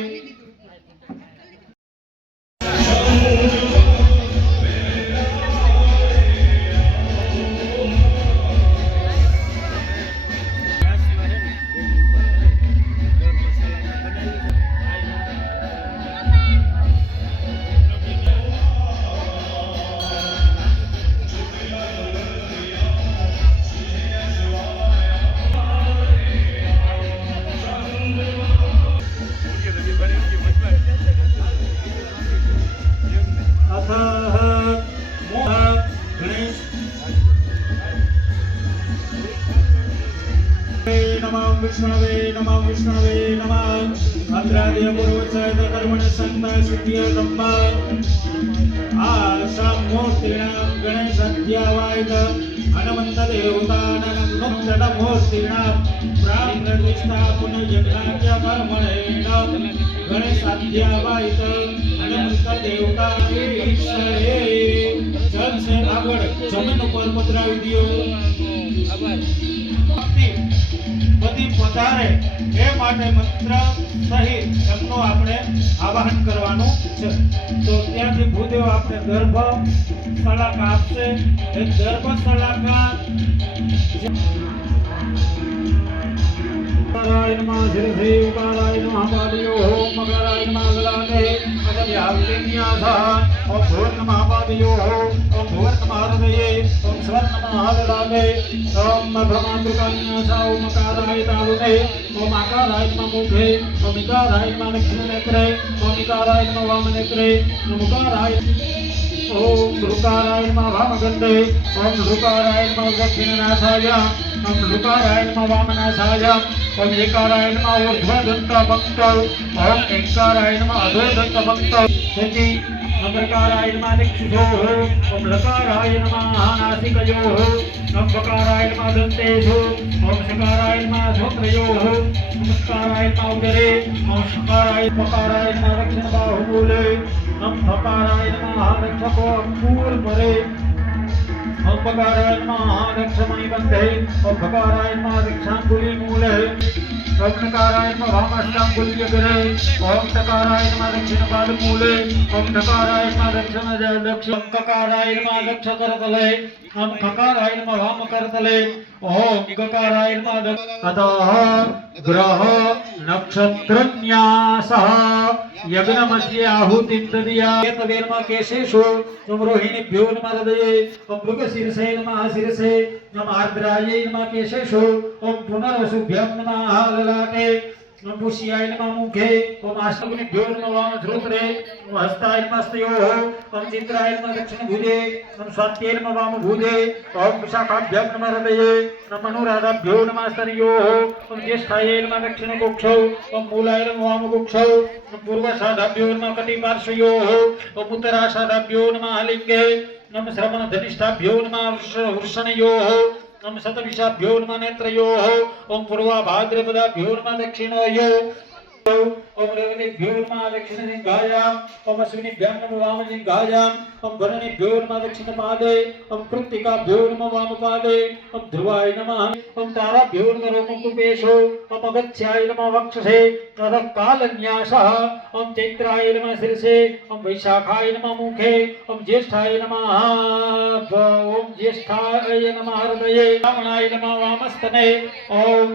विष्णवे नमः विष्णवे नमः अत्रादि पूर्वचैत कर्मण संता सिद्धिय ब्रह्मा आशा मूर्तिनां गणेशद्यावायत हनुमन्त देवतानां नूतन मूर्तिनां प्राणप्रतिष्ठापन यज्ञाच कर्मणेन गणेशाद्यावायत हनुमन्त देवता ईश्वरे जल से આગળ જમીન ઉપર પધરાવી દો. બધી પધારે એ માટે મંત્ર સહિત એમનું આપણે આવાહન કરવાનું છે. તો ત્યાંથી ભૂદેવ આપણે ગર્ભ સલાકા આપશે. એ ગર્ભ સલાકા ઉકારાય નમઃ શિરસે ઉકારાય નમઃ પાદયોઃ મકરાય નમઃ લલાટે અદવ્યાપ્તિન્યાસઃ ઓમ ભૂર નમઃ પાદયોઃ ઓમ ભૂર નમઃ હૃદયે ઓમ સ્વર નમઃ લલાટે ઓમ ભ્રમાતૃકાન્યાસઃ ઓમ મકારાય તાલુને ઓમ આકારાય નમઃ મુખે ઓમ ઇકારાય નમઃ દક્ષિણ નેત્રે ઓમ ઇકારાય નમઃ વામ નેત્રે ઓમ ઉકારાય ओम ऋकाराय नमः वामगंडे ओम ऋकाराय नमः दक्षिणनासाय ओम ऋकाराय नमः वामनासाय ओम एकाराय नमः ऊर्ध्वदन्तभक्तौ ओम एकाराय नमः अधोदन्तभक्तौ इति अमृकाराय नमः दिक्षुषोः ओम लकाराय नमः नासिकयोः ओम बकाराय नमः दन्तेषु ओम शकाराय नमः श्रोत्रयोः ओम स्काराय नमः उदरे ओम शकाराय पकाराय नमः दक्षिणबाहुमूले ओम फकाराय नमः रक्षको अंकुर परे ओम पकाराय नमः रक्षमणिबन्धे ओम फकाराय नमः रक्षांकुली मूले ओम नकाराय नमः वामाष्टांगुल्यगरे ओम टकाराय नमः दक्षिणपादमूले ओम टकाराय नमः दक्षिणदक्ष ओम ककाराय नमः दक्षकरतले ओम खकाराय नमः वामकरतले ओम गकाराय नमः अतः ग्रह नक्षत्रन्यासः यज्ञमध्ये आहुतिं ददीयात् केशेषु ओम रोहिणीभ्यो नमः हृदये ओम मृगशीर्षे नमः शिरसे ओम आर्द्रायै नमः केशेषु ओम पुनर्वसुभ्यं नमः ललाटे ओम पुष्याय नमः मुखे ओम आष्टमुनिभ्यो नमः वामश्रोत्रे ओम हस्ताय नमः हस्तयोः ओम चित्राय नमः दक्षिणभुजे ओम स्वात्ये नमः वामभुजे ओम विशाखाभ्यां नमः हृदये ओम अनुराधाभ्यो नमः स्तनयोः ओम ज्येष्ठाय नमः दक्षिणकुक्षौ ओम मूलाय नमः वामकुक्षौ ओम पूर्वाषाढाभ्यो नमः कटिपार्श्वयोः ओम उत्तराषाढाभ्यो नमः लिङ्गे ओम श्रवणधनिष्ठाभ्यो नमः वृषणयोः ओम शतविशाभ्यो नमः नेत्रयोः ओम पूर्वाभाद्रपदाभ्यो नमः दक्षिणयोः ओम रेवतीभ्यो नमः दक्षिणलिङ्गायाम् ओम अश्विनीभ्यो नमः वामलिङ्गायाम् ओम भरणीभ्यो नमः दक्षिणपादे ओम कृत्तिकाभ्यो नमः वामपादे ओम ध्रुवाय नमः ओम ताराभ्यो नमः रोमकुपेशो ओम अगस्त्याय नमः वक्षसे ततः कालन्यासः ओम चैत्राय नमः शिरसे ओम वैशाखाय नमः मुखे ओम ज्येष्ठाय नमः हृदये श्रावणाय नमः वामस्तने ओम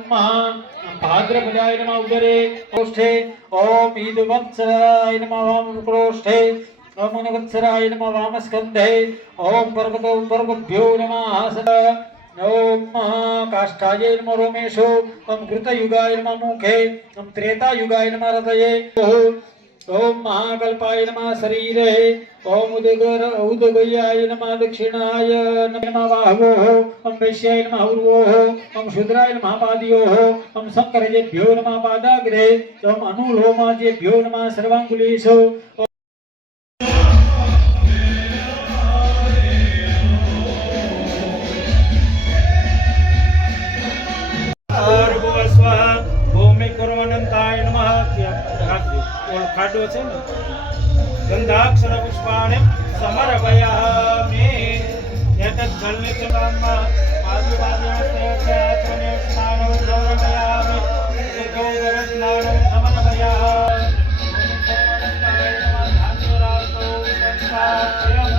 भाद्रपदाय नमः उदरे ओष्ठे ओम ईदवत्सराय नमः वामप्रोष्ठे ओम अनुवत्सराय नमः वामस्कन्धे ओम पर्वतो पर्वभ्यो नमः ओम काष्ठाय नमः रोमेषु ओम कृतयुगाय नमः मुखे ओम त्रेतायुगाय नमः हृदये ओम महाकल्पाय नमः शरीरे ओम उदगयाय नमः दक्षिणाय नमः बाहवोः ओम वैश्याय नमः उर्वोः ओम शूद्राय नमः पादयोः ओम शंकरजेभ्यो नमः पादाग्रे ओम अनुलोमाजेभ्यो नमः सर्वाङ्गुलीषु ભૂમિ કુર્વનંતાય નમઃ ખાડો છે ને ગંધાક્ષર પુષ્પાણિ સમર્પયામિ એતत् જલનિચલામાં આદિવાદ્યાસ્તેર્ચાચને સ્નાનં સમર્પયામિ સિદ્ધોદર સ્નાનં સમર્પયામિ કુર્વનંતાય નમઃ ધાન્યરાસો સંસ્થાપ્યં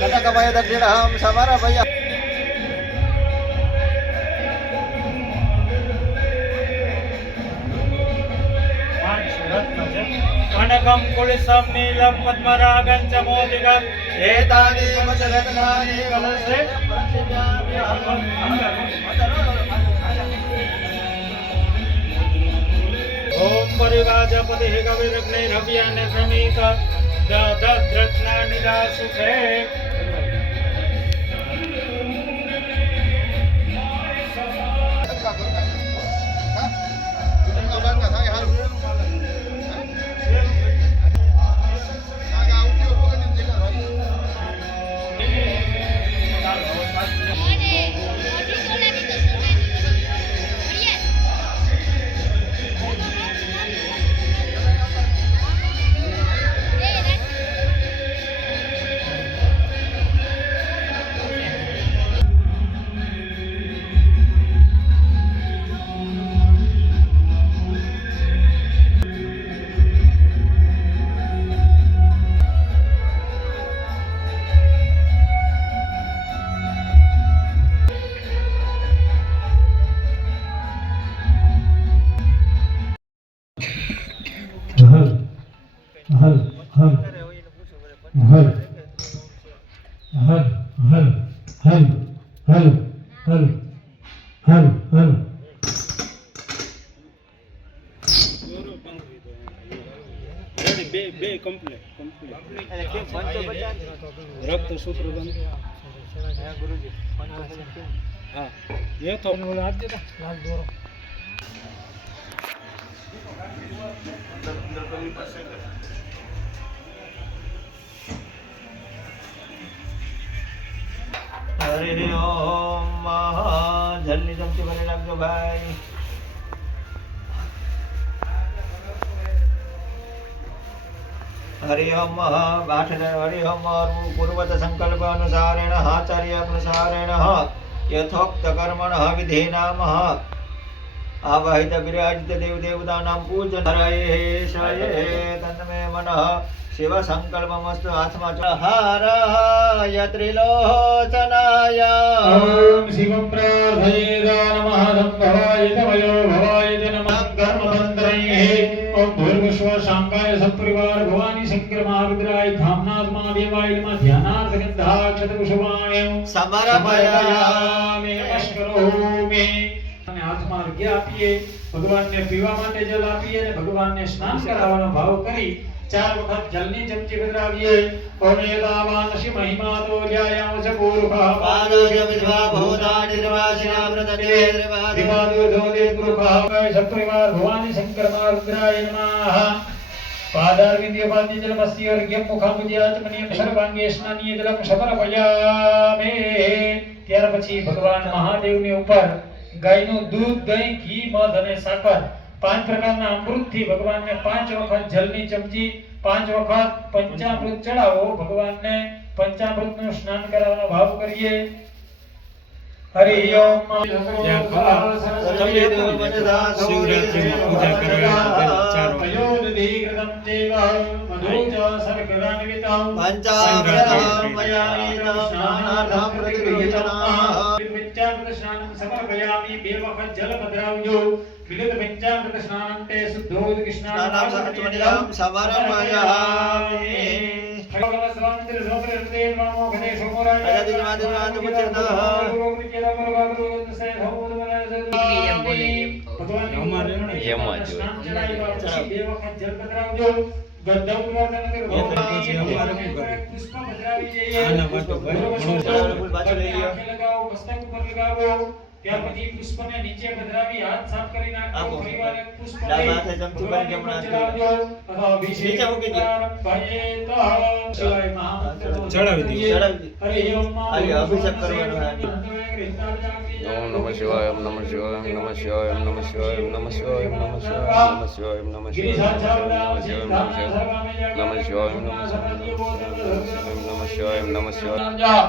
કનકમય દક્ષિણહં સમર્પયામિ कनकं कुलिसं नीलं पद्मरागं च मोदिकम् एतानि वचरत्नानि कलशे ॐ परिवाजपतिः कविरग्निरव्यनक्रमीक दद्रत्नानि दासुखे हल हल हल हल हल हल हल हल हल हल બે કમ્પ્લીટ રક્ત સૂત્રબંધ હા એ તો આપજો લાલ દોરો हरि ओम जल्दी चमची भरे लगो भाई हरि ओम 8 हरि ओम पूर्वत संकल्प अनुसारेण आचार्य अनुसारेण यथोक्त कर्मण विधेनाम आवाहित विराजित देव देवतानां पूजन हरये शये तन्मे मनः शिव संकल्पमस्तु आत्मा हाराय त्रिलोचनाय ओम शिवं प्रार्थयेद नमः संभवाय तमयो भवाय नमः कर्ममन्त्रैः ओम भूर्भुवः शांकाय सपरिवार भवानी शंकर महारुद्राय धामनाथ महादेवाय नमः ध्यानार्थ गंधाक्षतकुसुमाण्यं समर्पयामि नमस्करोमि અને હાથમાં અર્ઘ્ય આપીએ ભગવાનને પીવા માટે જલ આપીએ અને ભગવાનને સ્નાન કરાવવાનો ભાવ કરી 4 વખત જલની ચમચી પધરાવીએ ઓમ એતાવાનસી મહિમા તો જ્યાયામ સ પૂર્વઃ પાદોજ વિદ્વા ભૂતાનિ નિર્વાસિના વ્રતતે વિવાદો ધોદે પુરુષ સપરિવાર ભવાની શંકર મહારુદ્રાય નમઃ પાદારવિંદ્ય પાદ્ય જલમસ્ય અર્ઘ્યમ મુખામુદ્યાચમનિયમ સર્વાંગે સ્નાનીય જલમ સમર્પયામે ત્યાર પછી ભગવાન મહાદેવની ઉપર ગાયનું દૂધ દહીં ઘી મધ અને સાકર 5 પ્રકારના અમૃતથી ભગવાનને 5 વખત જલની ચમચી 5 વખત પંચામૃત ચડાવો ભગવાનને પંચામૃતનું સ્નાન કરાવવાનો ભાવ કરીએ હરિ ઓમ શિવરાત્રીમાં પૂજા કરવી હોય તો પહેલા 4 વાગે. અયોધીકૃતમ દેવ મધુચ સર્ગરાન્વિતમ પંચામૃત સ્નાનમ સમર્પયામિ બે વખત જલ પધરાવજો વિગત પંચામૃત સ્નાનંતે શુદ્ધોદક સ્નાનમ સમર્પયામિ ભગવત સ્વામિત્ર સોપ્રતે નમો ગણે સોમરાય એમ જ હોય. બે વખત જલ પધરાવજો ગંધમ પુષ્પ પધરાવી જઈએ આના માટે ભાઈ લગાવો મસ્તક ઉપર લગાવો ત્યાર પછી પુષ્પને નીચે પધરાવી હાથ સાફ કરી નાખો ફરીવાર એક પુષ્પ લઈ ચડાવજો અથવા અભિષેક ભાઈએ તો શિવાય મહામંત્ર ચડાવી દઈએ. હરિ ઓમ અભિષેક કરવાનો ઓમ નમઃ શિવાય ઓમ નમઃ શિવાય ઓમ નમઃ શિવાય ઓમ નમઃ શિવાય ઓમ નમઃ શિવાય ઓમ નમઃ શિવાય ઓમ નમઃ શિવાય ઓમ નમઃ શિવાય ઓમ નમઃ શિવાય ઓમ નમઃ શિવાય ઓમ નમઃ શિવાય.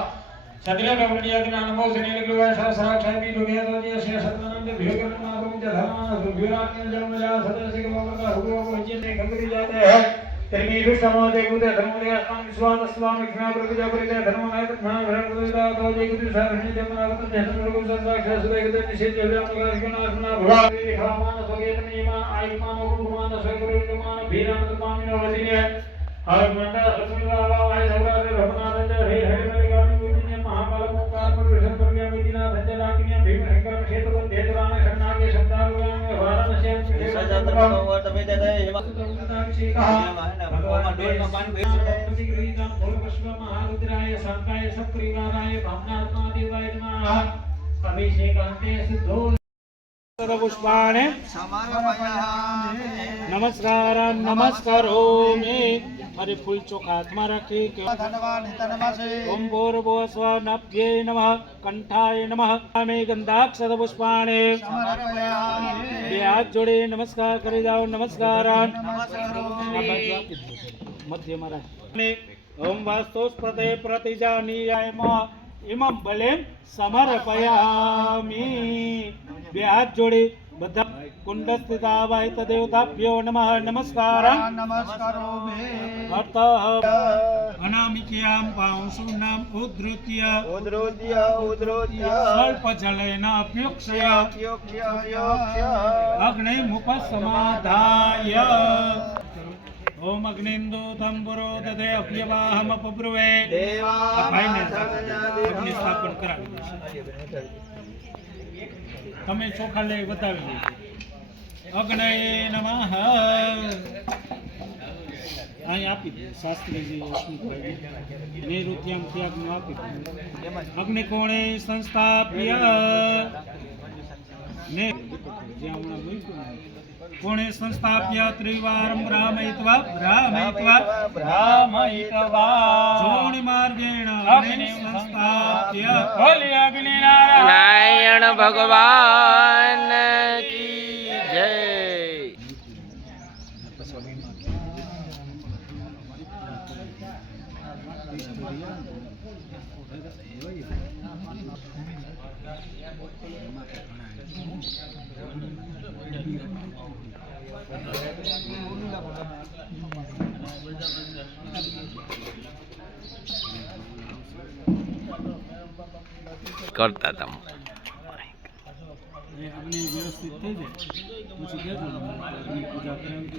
સદલે ગવડિયા જ્ઞાન મો સને લગવા સહસ્રા છામી લોગે તો જે શે સતનામ દે ભેગન મારું જે ધર્મ સુભિરાત ને જન્મ જા સદસે કે મોકા હુઓ પહોંચે ને ખબરી જાતે હૈ તેની વિષ્ણુ દે ગુદે ધર્મ દે આમ વિશ્વાસ સ્વામી જ્ઞાન પ્રભુજા પરિતે ધર્મ નાયક જ્ઞાન ભરણ ગુદા તો જે ગુદે સારણી જમનાવત જન્મ લોગ સંસાર સુદે ગુદે નિષેધ જલ્યા મગર ગણાસના ભવા વિખામાન સોગેત નિમાન આયમાન ગુણમાન સગુરુ ગુણમાન ભીરાન પામિનો વદિને હર મંડા સતુલા આય સૌરા રમના રજ હે હે પુષ્પાણે નમસ્કારમ નમસ્કારોમિ. અરે ફૂલ ચોખા હાથમાં રાખી કે ઓમ ભૂર્ભુવઃ સ્વઃ નભ્યે નમઃ કંઠાય નમઃ મે ગંધાક્ષત પુષ્પાણે. બે હાથ જોડે નમસ્કાર કરી જાઓ. નમસ્કાર મધ્યમાં રાખી. ઓમ વાસ્તુસ્પતે પ્રતિજાનીયાયમ ઇમં બલેન સમર્પયામિ. બે હાથ જોડે બધા કુંડ સ્થિતા વાહિત દેવતાભ્યો નમઃ. નમસ્કાર અર્થ અનામિક્યામ પાંશુનામ ઉદ્ધૃત્ય સ્વલ્પ જલેન અપ્યુક્ષ્ય અગ્નિમુપસમાધાય. ઓમ અગ્નિન્દુ તંબુરો દધે અપ્યવાહમ પબ્રુવે. ભાઈને અગ્નિ સ્થાપન કરાવી દેશે. તમે ચોખા લઈ બતાવી દો. અગ્નય નમઃ. અહીં આપી દે શાસ્ત્રીજી અશ્મિતભાઈ નૈઋત્યમ ત્યાગનું આપી દે. અગ્નિ કોણે સંસ્થાપ્ય ને જ્યાં હમણાં મૂક્યું કોણે સંસ્થાપ્ય ત્રિવારમ ભ્રામયિત્વા જોણિ માર્ગેણ અગ્નિ સંસ્થાપ્ય. નારાયણ ભગવાન કી જય. કરતા હતા અગ્નિ વ્યવસ્થિત થઈ જાય પછી કહેજો અગ્નિ પૂજા કરાવી દે.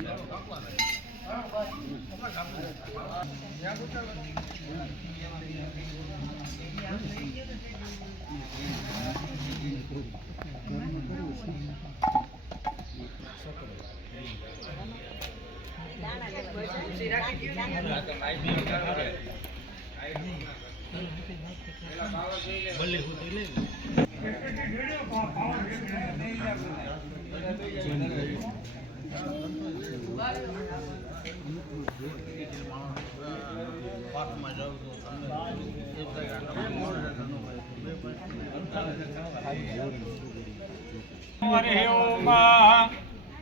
हरे ओम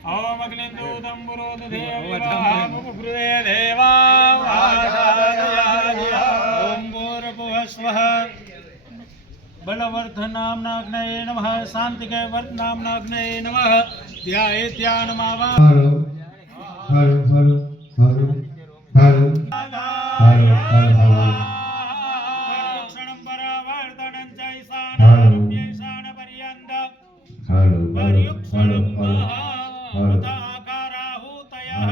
ओम अग्निदूतं पुरोदधेवामुपृदे देवा ओम भूर्भुवः स्वः बलवर्धनाम्नाग्नये नमः शान्तिके वर्धनाम्नाग्नये नमः ध्यायेत्यानमावा हरो हरो हरो हरो हरो हरो हरो क्षणं परावर्तनं च ईशानपर्यन्त हरो पर्युक्षणं हरो आकाराहुतयः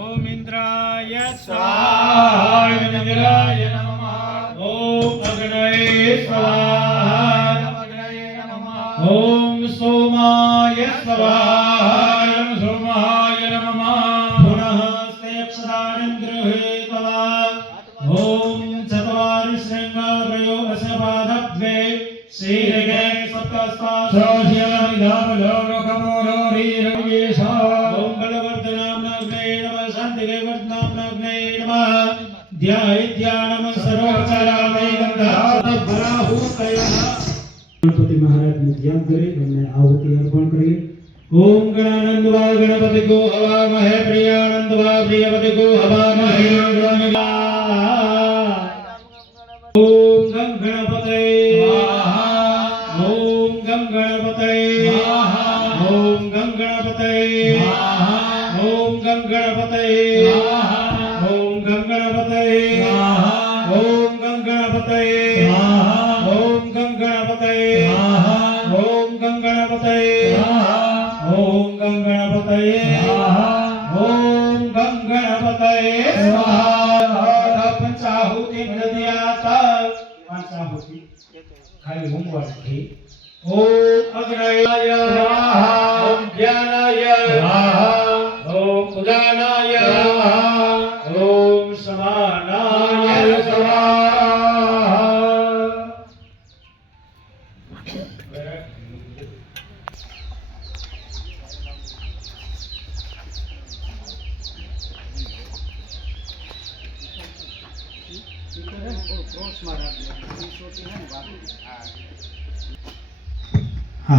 ओम इंद्राय स्वाहा इंद्राय नमः ओम अग्नये स्वाहा ओम सोमाय स्वाहा सोमाय नमः पुनः सेक्षदानं गृहीत्वा ओम चत्वारि शृंगारयो असपादद्वे श्रीरगे ओम बलवर्धनाम्नाग्नये नमः शान्तिके वर्धनाम्नाग्नये नमः ध्यायेत्यानम सर्वोपचारामैकन्धाहुतयः गणपति महाराज ने ध्यान करे અને આहुति અર્પણ કરીએ ओम गणानंदवा गणपति को हवामहे प्रियानंदवा प्रियपति को हवामहे ओम गं गणपते ओम गं गणपते ओम गं गणपते ओम गं गणपते ओम गं गणपते ओम गं गणपते ओम गं गणपते ओम गं गणपते ओम गं गणपते ओम गं गणपते स्वाहा पंचाहुति दद्यात पंचाहुति खाली होमवर्क की ओम अग्नयाय स्वाहा ओम ज्ञानाय स्वाहा ओम उदानाय स्वाहा ओम समानाय स्वाहा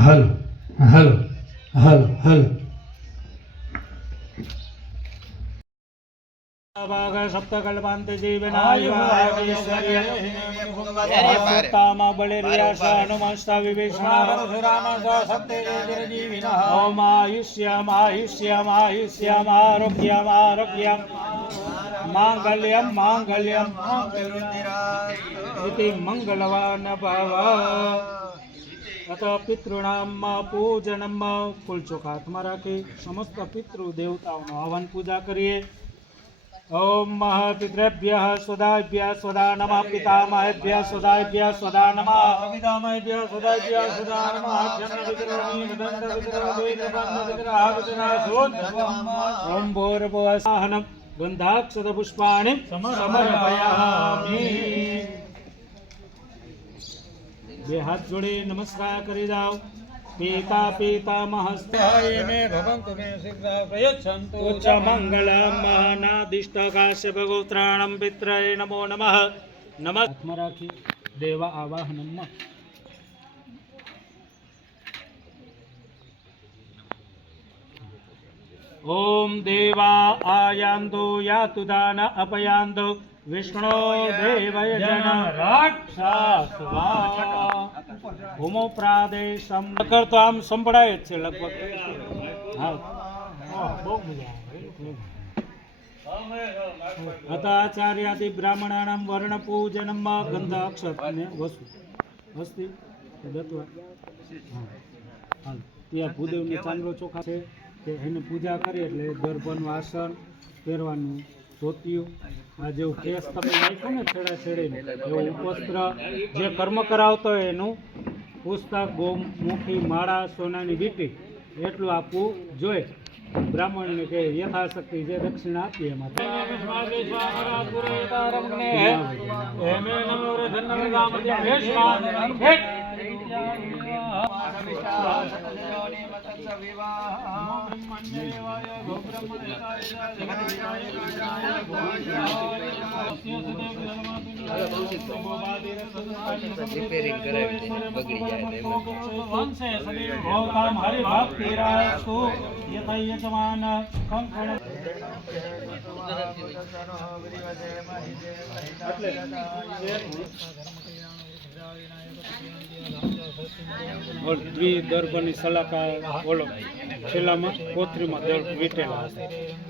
હલો હલો હલો હલો भाग सप्तकल्पान्त जीवनाय वायुतामा बलिर्यासा हनुमंस्ता विभीषणः ओम आयुष्यम आयुष्यम आयुष्यम आरोग्यम आरोग्यम मांगल्यम मांगल्यम इति मंगलवान भव अतः पितॄणाम पूजनम कुल चोखा हाथમાં રાખી समस्त पितृ देवताओं आह्वान पूजा करिए ओम महपितृभ्यः स्वदाभ्यः स्वदा नमः पितामहेभ्यः स्वदाभ्यः स्वदा नमः पितामहेभ्यः स्वदाभ्यः स्वदा नमः ओम भूर्भुवः स्वः गन्धाक्षतपुष्पाणि समर्पयामि બે હાથ જોડી નમસ્કાર કરી જાઓ पिता पितामहस्ताय मे भवन्तु मे शीघ्रं प्रयच्छन्तु उच्च मंगलम महानादिष्टकाश्य भगोत्राणं पित्रये नमो नमः नमः हाथમાં રાખી દેવ આવાહનમ ओम देवा आयान्तु यातु दान अपयान्तु विष्णु देवय जन राक्षसवा होमो प्रादेशम कर तो आम संभળાય છે લગભગ હા બહુ મજા આવે અત આચાર્યાદિ બ્રાહ્મણાનાં વર્ણ પૂજનમ ગંધ અક્ષત ને વસુ વસ્તી દત્વા હા ત્યાં ભૂદેવને ચાંદલો ચોખા છે કે એને પૂજા કરી એટલે ગર્ભનું આસન પહેરવાનું ધોતિયું આ જેવું કેસ તમે નાખ્યું ને છેડા છેડીને એવું ઉપવસ્ત્ર જે કર્મ કરાવતો હોય એનું પુસ્તક ગોમુખી માળા સોનાની વીંટી એટલું આપવું જોઈએ બ્રાહ્મણને કે યથાશક્તિ જે દક્ષિણા આપીએ એમાં રિપેરિંગ કરાવી દે બગડી જાય દ્વિદર્ભની સલાકા ઓલો છેલ્લામાં કોથરીમાં દર વીટેલા હશે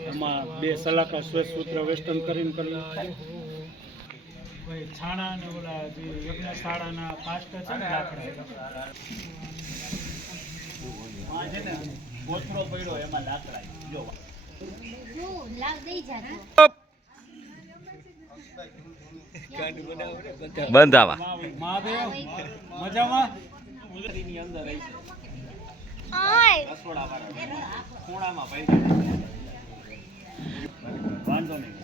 એમાં 2 સલાકા શ્વેત સૂત્ર વેસ્ટર્ન કરીને કર્યું છાણા ને ઓલા જે યજ્ઞશાળાના કાષ્ટ છે ને લાકડા ગોચરો પડ્યો એમાં લાકડા જો બંધાવા મહાદેવ મજામાં ની અંદર આવી છે રસોડા વાળા ખૂણામાં ભાઈ વાંધો નહીં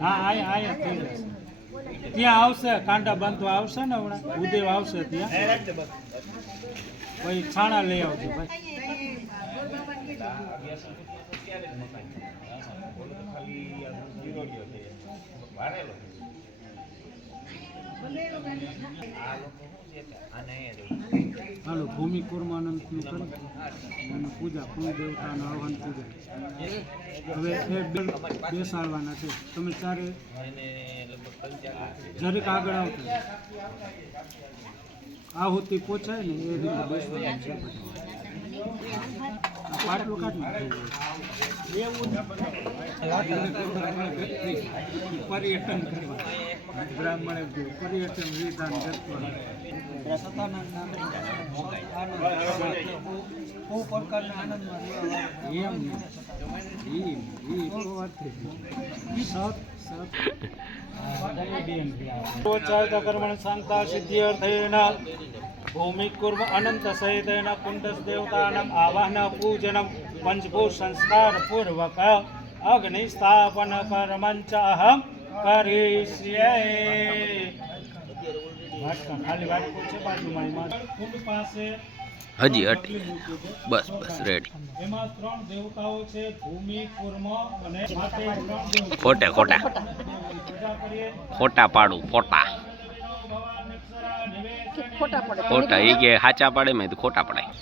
હા ત્યાં આવશે કાંડા બાંધવા આવશે ને હમણાં ઉદેવ આવશે ત્યાં ભાઈ છાણા લઈ આવજો ભાઈ હાલો ભૂમિ કુર્માનંદ નું કરી અને પૂજા કુળ દેવતાના આહવાન પૂજા હવે એ બેસાડવાના છે તમે ચારે જરીક આગળ આવતો આહુતિ પહોંચાય ને એ રીતે બેસવાનું છે પાટલું કાઢી પર્યટન કરવા બ્રાહ્મણે પર્યટન વિધાન કરવાનું શાંતા સિદ્ધિ અર્થેન ભૂમિ કુર્મ અનંત સહિતેન કુંડસ દેવતાનામ આવાહન પૂજનમ પંચભૂત સંસ્કાર પૂર્વક અગ્નિ સ્થાપન કર્મંચ અહમ કરીષ્યે ખાલી વાત છે બાજુમાં કુંડ પાસે હજી અટી બસ રેડી એમાં 3 દેવતાઓ છે ભૂમિ કુર્મ અને માથે 3 દેવતાઓ ખોટા પાડું ખોટા એ કે સાચા પાડે મેં તો ખોટા પડાય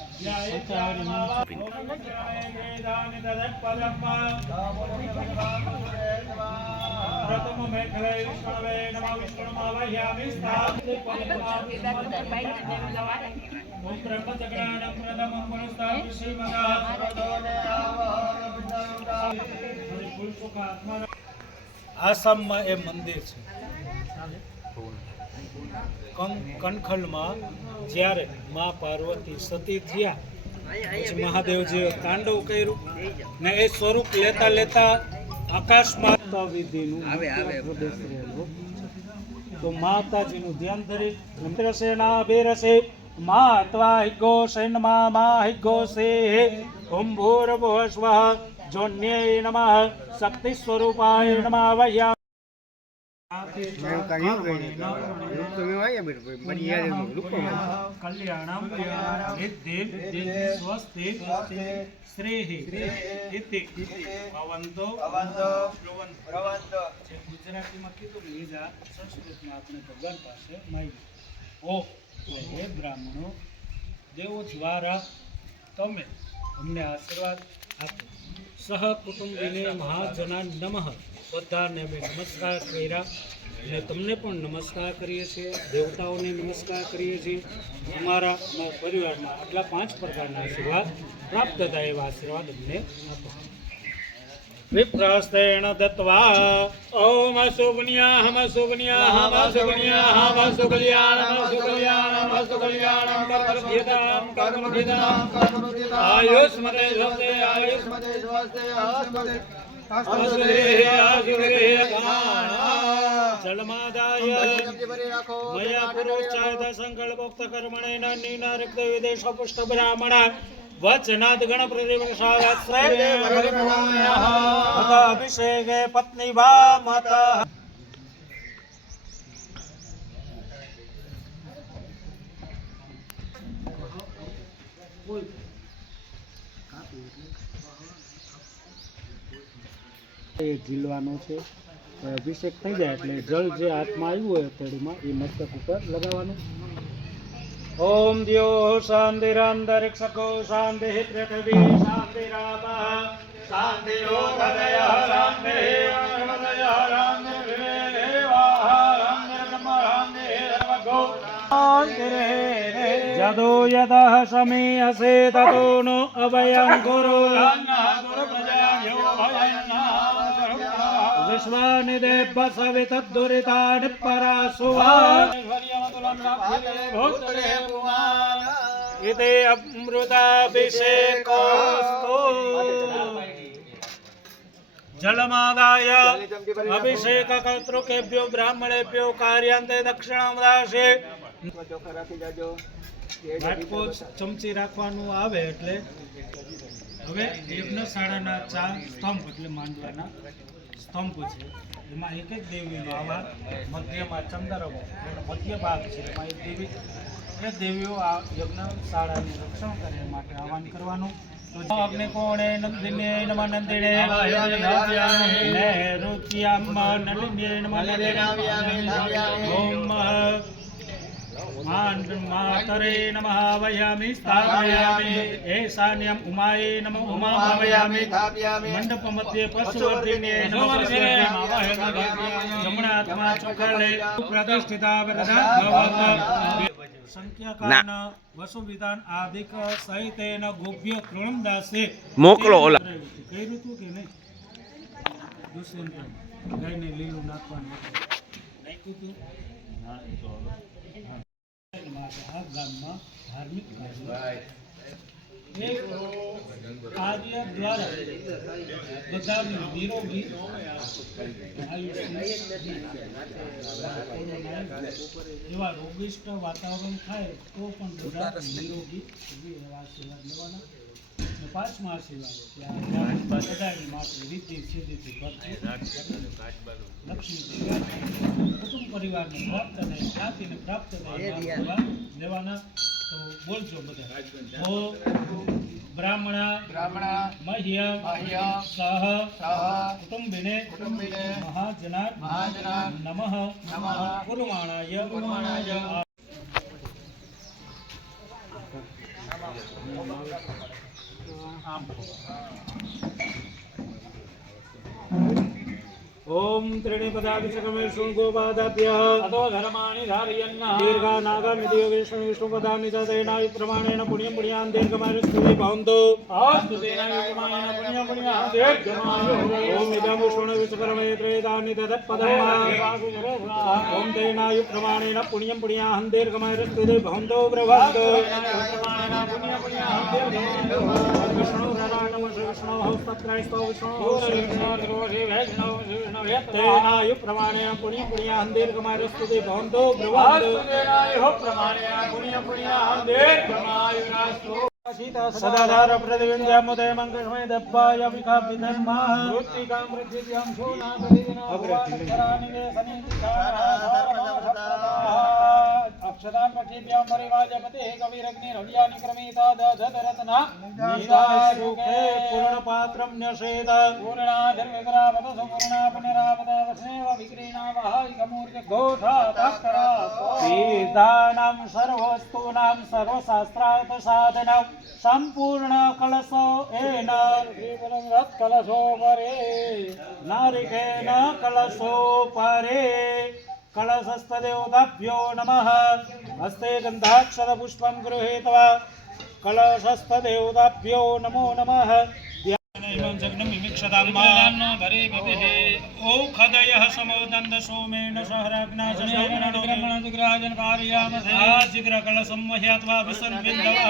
પ્રથમ મેખલે વિષ્ણવે નમઃ વિષ્ણુમાવહ્યામિ સ્થાપિતે ઓમ બ્રહ્મચક્રાણમ પ્રથમં મનુસ્તામ વિષયમગા આસામમાં એ મંદિર છે કનખલમાં જ્યારે મા પાર્વતી સતી થયા પછી મહાદેવજીએ તાંડવ કર્યું ને એ સ્વરૂપ લેતા લેતા આકાશમાં વિધિનું પ્રદેશ રહેલો તો માતાજીનું ધ્યાન ધરી મંત્રસેના બેરસે માત્વા હિગો સૈનમાં મા હિગો સે કુંભોર્ભુવસ્વઃ જોન્યે નમઃ શક્તિ સ્વરૂપાય નમઃ વહ્યા કલ્યાણમ સિદ્ધિ સ્વસ્તિ શ્રેહી ઇતિ ભવન્તો ગુજરાતીમાં કીધું ને ઈજા સંસ્કૃતમાં આપણે ભગવાન પાસે માંગ્યું ઓ હે બ્રાહ્મણો દેવો દ્વારા તમે અમને આશીર્વાદ આપો સહ કુટુંબીને મહાજના નમઃ બધાને અમે નમસ્કાર કર્યા અને તમને પણ નમસ્કાર કરીએ છીએ દેવતાઓને નમસ્કાર કરીએ છીએ અમારા પરિવારમાં આટલા 5 પ્રકારના આશીર્વાદ પ્રાપ્ત થાય એવા આશીર્વાદ અમને આપો વિપ્રસ્તેણ દત્વા ઓમ સુગન્યાહમ આયુષ્મતે જલમાદાય મયા પુરુષાય સંકલ્પોક્ત કર્મણેન નીના રક્ત વિદેશ પુષ્ટ બ્રાહ્મણ વચનાદ ગણ પ્રતિવક્ષાત અભિષેકે પત્ની વા માતા એ ઝીલવાનો છે. અભિષેક થઈ જાય એટલે જળ જે હાથમાં આવ્યું હોય હથેળીમાં એ મસ્તક ઉપર લગાવવાનું. ઓમ દ્યો શાંતિરાંતરિક્ષકો શાંતિ પૃથ્વી શાંતિરાપઃ શાંતિરો હૃદય શાંતિ હૃદય જદો યદઃ સમીયસે તતો નો અભયં ગુરુ વિશ્વાનિદેવ સવિતદ્દુરિતાનિ પરાસુવા इते अमृताभिषेकोऽस्तु जलमादाय अभिषेककर्तृकेभ्यो ब्राह्मणेभ्यो कार्यान्ते दक्षिणां दासे ચમચી રાખવાનું આવે એટલે હવે યજ્ઞશાળાના 4 સ્તંભ એટલે માંડવાના સ્તંભ છે એમાં એક એક દેવીનો આવા મધ્યમાં ચંદ્રવો મધ્ય ભાગ છે એમાં એક દેવી એ દેવીઓ આ યજ્ઞશાળાનું રક્ષણ કરે માટે આહવાન કરવાનું. તો અગ્નિ કોણે નંદિને નમઃ નંદિને નૈઋત્યામ નલિને નમઃ નલિને ઓમ मातरे नमः वयामि स्थापयामि ऐशान्यम् उमाये नमः उमा भावयामि मंडप मध्ये पशुवर्धिने नमः जमणात्मा चोखाले प्रतिष्ठिता वरदा संख्याकान वसुविधान आदिक सहितेन गोप्य तृणदासे મોકલો ઓલા કઈ ઋતુ કે નહીં દુષ્યંત ગાયને લીલું નાખવાનું નાખ્યું હતું. આ ગામમાં ધાર્મિક એક કાર્ય દ્વારા બધાને નિરોગી એવા રોગિષ્ટ વાતાવરણ થાય તો પણ બધા નિરોગી એવા આશીર્વાદ લેવાના. પાંચમા આશીર્વાદ બધાની માટે રીતિ સિદ્ધિથી લક્ષ્મી કુટુંબ પરિવારને પ્રાપ્ત થાય જ્ઞાતિને પ્રાપ્ત થાય લેવાના. તો બોલજો બધા ઓ બ્રાહ્મણા મહ્યમ સહ કુટુંબિને મહાજના નમઃ કુર્વાણાય ओम त्रिणे पदाभिषेकमे शृंगोपादाभ्यः अतो धर्माणि धारयन् दीर्घानागामिति विष्णु विष्णुपदानि च तेनायु प्रमाणेन पुण्यं पुण्यान् दीर्घमायुस्ते भवन्तु अस्तु तेनायु प्रमाणेन पुण्यं पुण्यान् दीर्घमायुः ओम इदं विष्णु विश्वकर्मे त्रेदानि तदपदम् ओम तेनायु प्रमाणेन पुण्यं पुण्यान् दीर्घमायुस्ते भवन्तु ब्रह्मन्तु पुण्यं पुण्यान् विष्णु राणम विष्णु हस्तत्रयस्तो विष्णु तेनायु प्रमाणेन पुण्य पुण्यान् दीर्घमायुस्ते भवन्तु ब्रह्मन्तु तेनायु प्रमाणेन पुण्य पुण्यान् दीर्घमायुरास्तु सदाधार प्रतिविन्द्यामुदय मंगलमय दब्बाय विकापिधर्मा वृत्तिकां वृद्धिद्यां शोना प्रतिदिनो अक्षदान पक्षेभ्यां परिवाजपते कविरग्नि रव्यानि क्रमीता दधरत्ना नीतारुखे पूर्णपात्रं न्यसेद पूर्णाधर्मकरावत सुपूर्णा पुनरावत वस्नेव विक्रीणा वहायिकमूर्ति गोधा तक्करा सीतानां सर्ववस्तूनां सर्वशास्त्रार्थ साधनं संपूर्ण कलशो एन रथ कलशो परे नारिकेण कलशो परे कलशस्तदेवताभ्यो नमः हस्ते गन्धाक्षरपुष्पं गृहीत्वा कलशस्तदेवताभ्यो नमो नमः औषधयः समोदन्द सोमेन सहराग्ना जिग्रकलशं मह्यात्वा विसर्पिन्दवः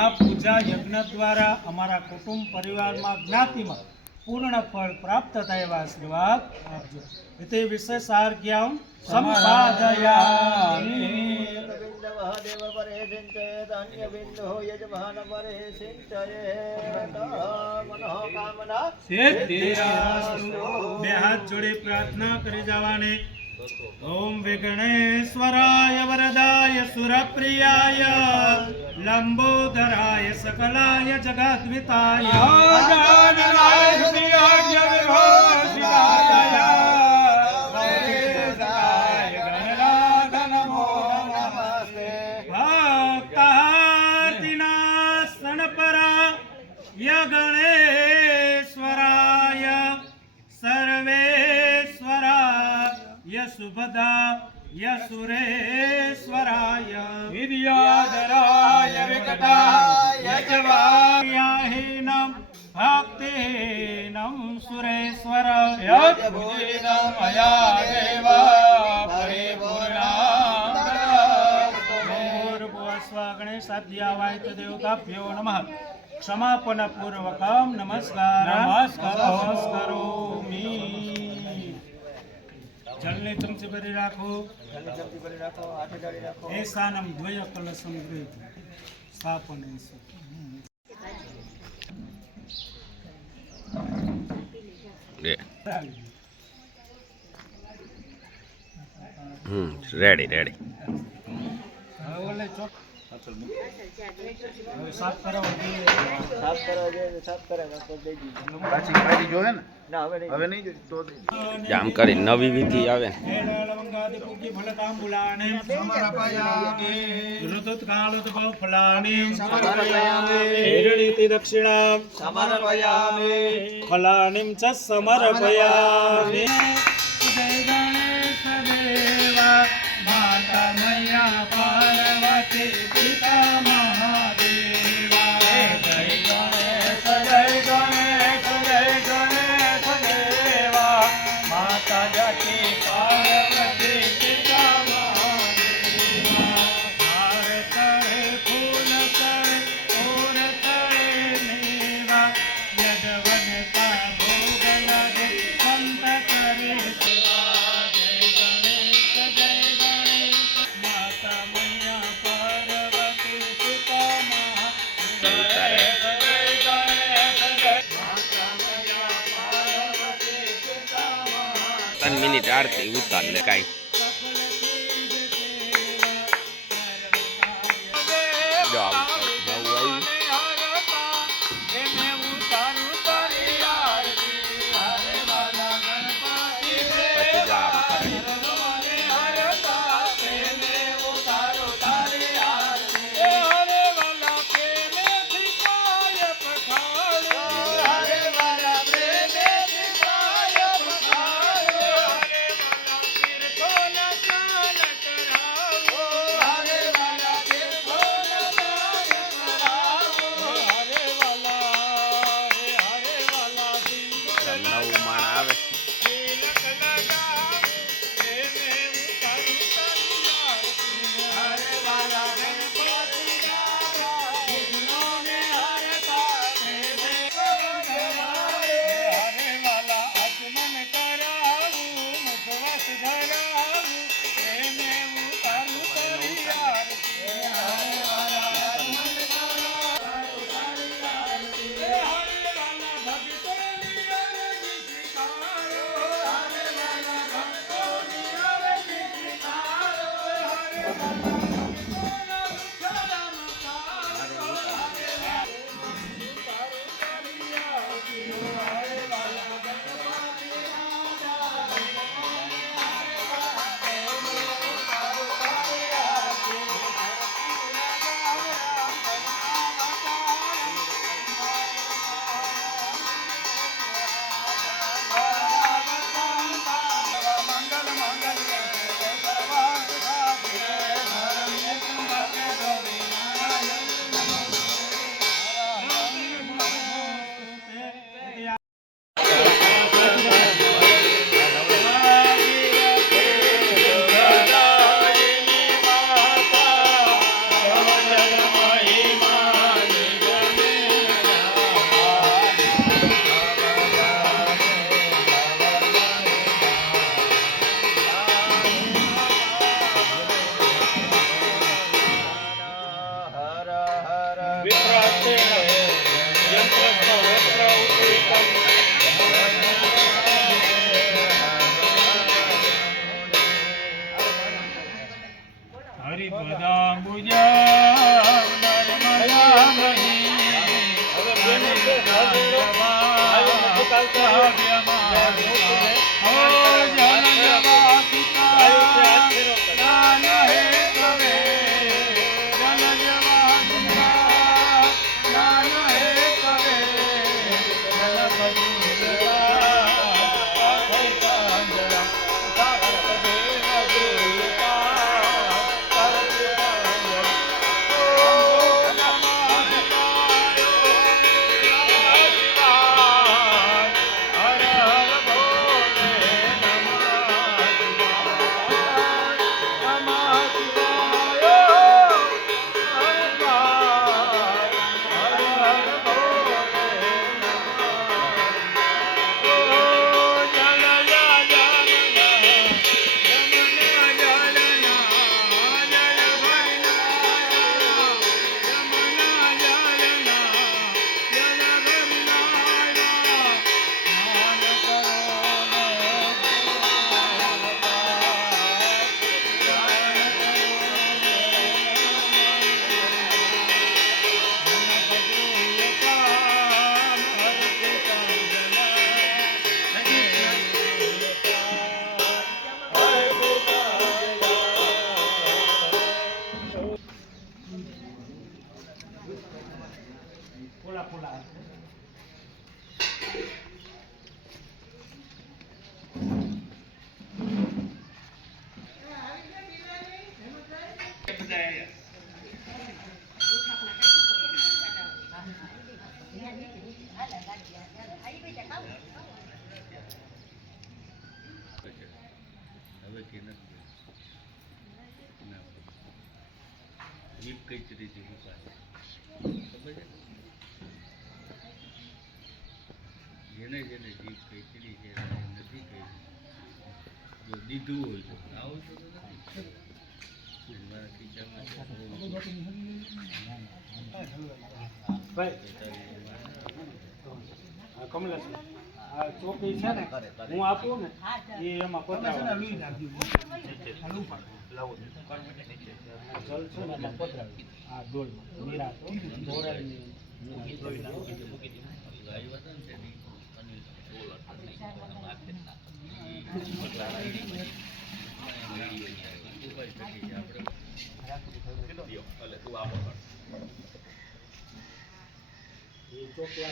આ પૂજા યજ્ઞ દ્વારા અમારા કુટુંબ પરિવારમાં જ્ઞાતિમાં પૂર્ણ ફળ પ્રાપ્ત થાય એવા આશીર્વાદ આપજો. તે વિશેષ આર્જ્ઞાં સંપાદયામિ. देव परे सिंचयेत अन्य बिंदु यजमान परे सिंचयेत मनोकामना બે હાથ જોડે પ્રાર્થના કરી જવાની. ઓમ વિઘ્નેશ્વરાય વરદાય સુરપ્રિયાય લંબોદરાય સકલાય જગદ્વિતાય ગણેશ્વરાય સર્વેશ્વરાય સુભદાય સુરેશ્વરાય વિદ્યાધરાય વિકટાય જવાયાહીનમ ભક્તિહીનમ સુરેશ્વરાય ભુજીનમ અયા દેવા પરિપૂર્ણા ગણેશાદ્યાવાય દેવતાભ્યો નમઃ. ક્ષમાપન પૂર્વકમ નમસ્કારોમી. જલને ચમચી ભરી રાખો. એસાનમ દ્વય કલશમ ગૃહીત સ્થાપન. Ready ready. સાફ કરવા આમ કરી નવી વિધિ આવે ને. દક્ષિણા ફલાનિમ ચ સમર્પયામિ. જય ગણેશ દેવા માતા મૈયા પાર્વતી પિતા મહાદેવા. જય ગણેશ જય ગણેશ જય ગણેશ દેવા માતા જતી પાર્વતી પિતા મહાદેવા. હાર તળે ફૂલ તળે ઓર તળે મેવા યજવનતા ભોગ લગે સંત કરે સેવા. જય ગણેશ જય ગણેશ માતા મૈયા પાર્વતી પિતા મહાદેવા. જય ગણેશ માતા મૈયા પાર્વતી પિતા મહાદેવા. 3 મિનિટ આરતી ઉતાર લે કાંઈ. જો આવું આવ્યું. પછી જા આમ કરે. નવું માણ આવે. જેને જેને જીભ કચરી છે નથી કહી જો દીધું હોય તો આવું તો નથી મારા ખીચામાં કમલેશ આ ચોકી છે ને હું આપું ને એ એમાં પધરાવું જલ છે ને એમાં પધરાવી આ ડોલ મીરા તો દોરાની ચોકી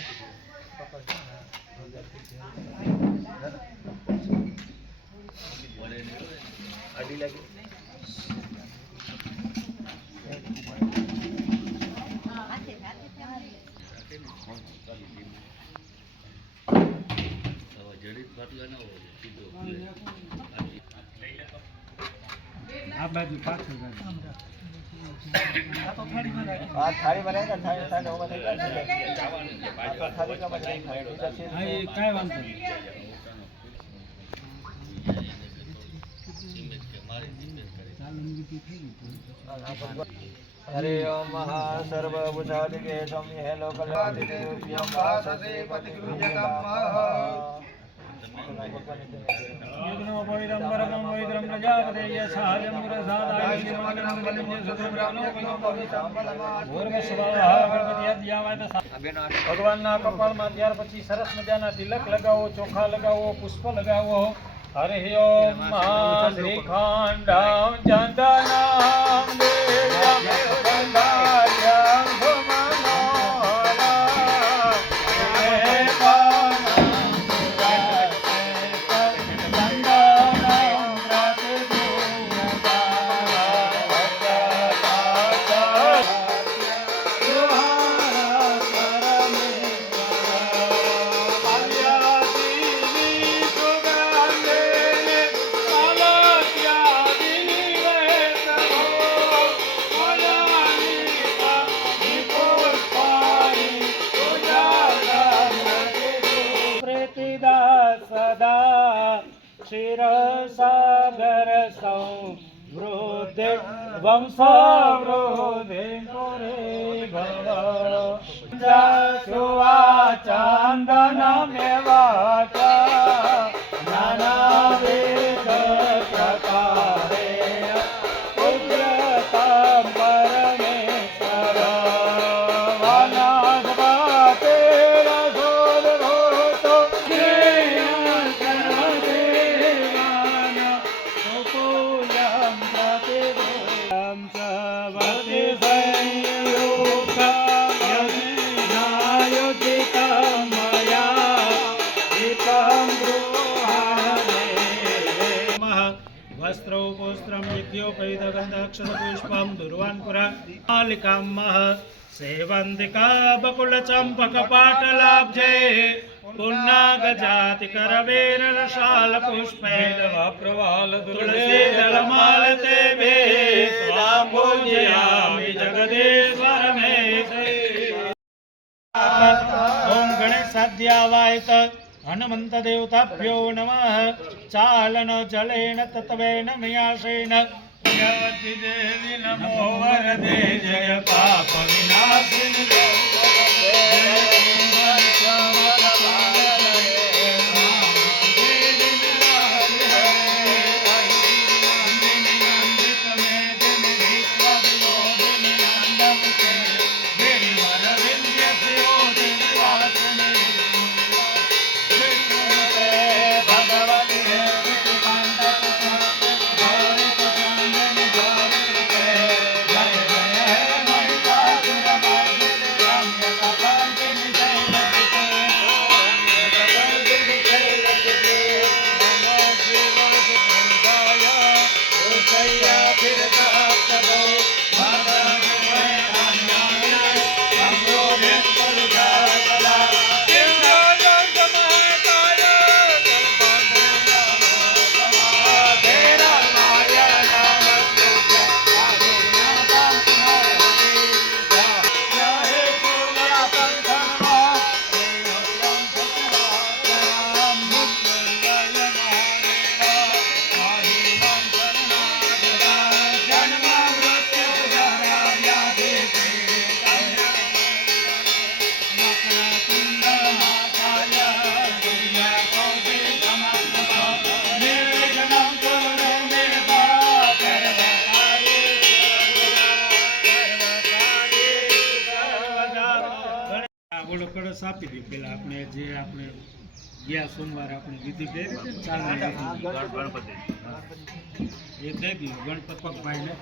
આપી લાગી જડિત બાટલા ના હોય સીધો આ બાજુ પાછળ हरे ओम सर्वभूतादिके सम्ये लोकलादिदेव्यं वाससे पतिगुरुजगम् यज्ञो पवित्रं परमं पवित्रं प्रजापतेय साजं पुरसादाय शिवमग्नं बलिं सुब्रह्मण्यो ભગવાનના કપાળમાં ત્યાર પછી સરસ મજાના તિલક લગાવો, ચોખા લગાવો, પુષ્પ લગાવો. હરે ઓમ શ્રીખંડમ ચંદનમ દેવમ ગંધાર્યમ क्षीरसागर संवृद्धि वंशवृद्धि कुरे भव सुवा चन्दनमेवाच नानाविध प्रकारे पूज्यतां परमेश्वर वनस्पतिरसोद्भूतो यद्योपैतगन्धाक्षरपुष्पं दुर्वान्पुरा मालिकाम्मः सेवन्तिका बकुलचम्पकपाटलाब्जे पुन्नागजातिकरवेरशालपुष्पे प्रवाल तुलसीदलमालते वे स्वां पूजयामि जगदीश्वर मे ओम गणेशाद्यावायत हनुमंत देवताभ्यो नमः चालन जलेन तत्वेन न्यासेन यवति देवी नमो वरदे जय पाप विनाशिनी બોલો કળશ આપી દઈએ પેલા આપણે જે આપણે ગયા સોમવારે આપણે વિધિ કરી હતી ને ચાલવાની ગણપતિ એ દઈ દીધું ગણપત પગભાઈને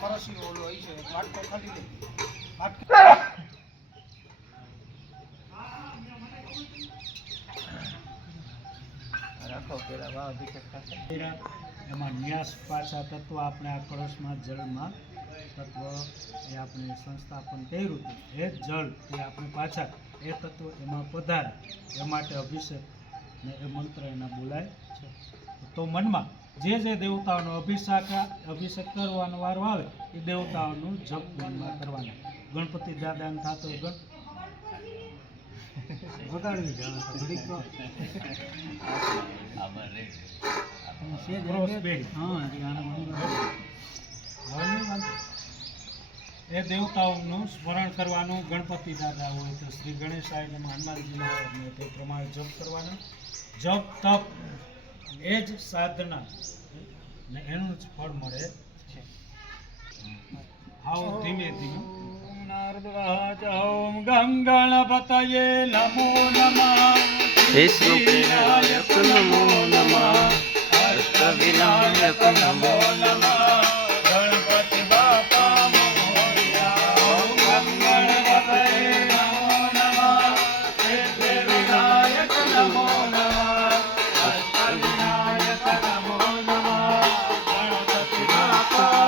એમાં ન્યાસ પાછા તત્વ આપણે આ કળશમાં જળમાં તત્વ એ આપણે સંસ્થાપન કર્યું હતું એ જ જળ એ આપણે પાછા એ તત્વ એમાં પધારે એ માટે અભિષેક ને એ મંત્ર એના બોલાય છે. તો મનમાં જે દેવતાઓનો અભિષેક કરવાનો વારો આવે એ દેવતાઓનું જપ મનમાં કરવાના. ગણપતિ દાદાને થતો હોય વગાડવી એ દેવતાઓનું સ્મરણ કરવાનું. ગણપતિ દાદા હોય તો શ્રી ગણેશાય નમઃ, હનુમાનજીના હોય તે પ્રમાણે જપ કરવાનો. જપ તપ એ જ સાધના ને એનું જ ફળ મળે છે. આવો ધીમે ધીમે ઓમ ગમ ગણપતયે નમો નમઃ, વિષ્ણુપ્રિયાય નમો નમઃ, અષ્ટવિનાયક નમો નમઃ. ગણપતિ બાપા મોરયા. ઓમ ગમ ગણપતયે નમો નમઃ, સિદ્ધિવિનાયક નમો નમઃ, અષ્ટવિનાયક નમો નમઃ. ગણપતિ બાપા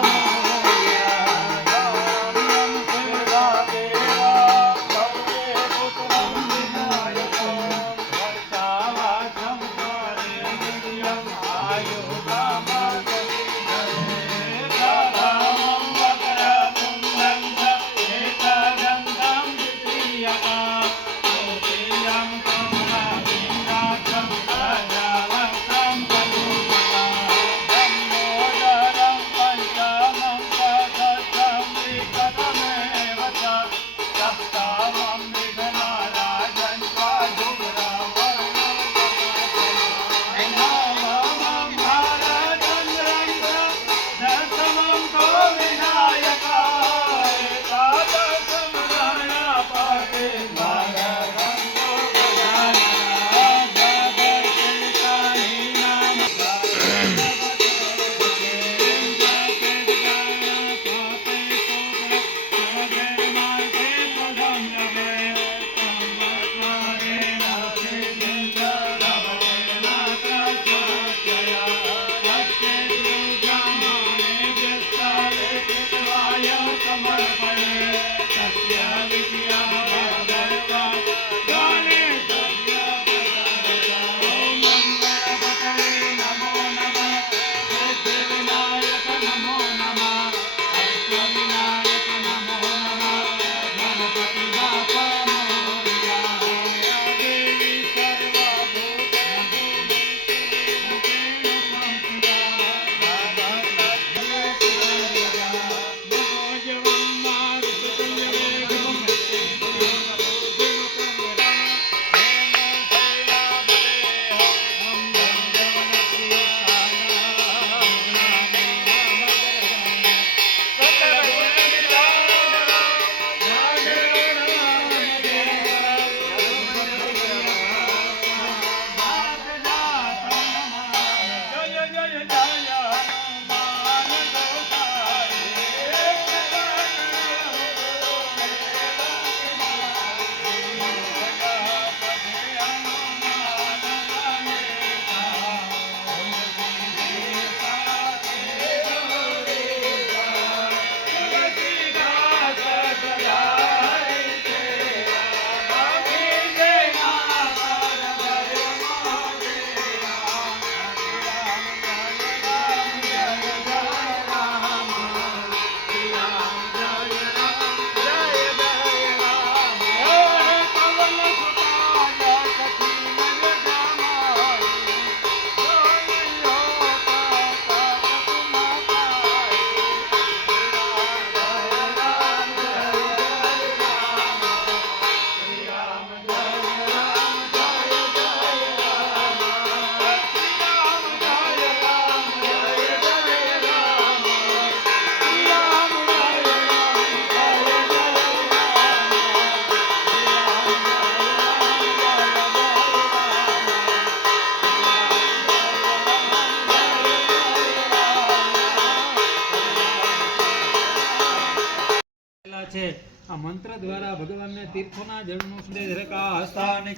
આ મંત્ર દ્વારા ભગવાનને તીર્થોના જળનું સુદેધરકા હસ્તાની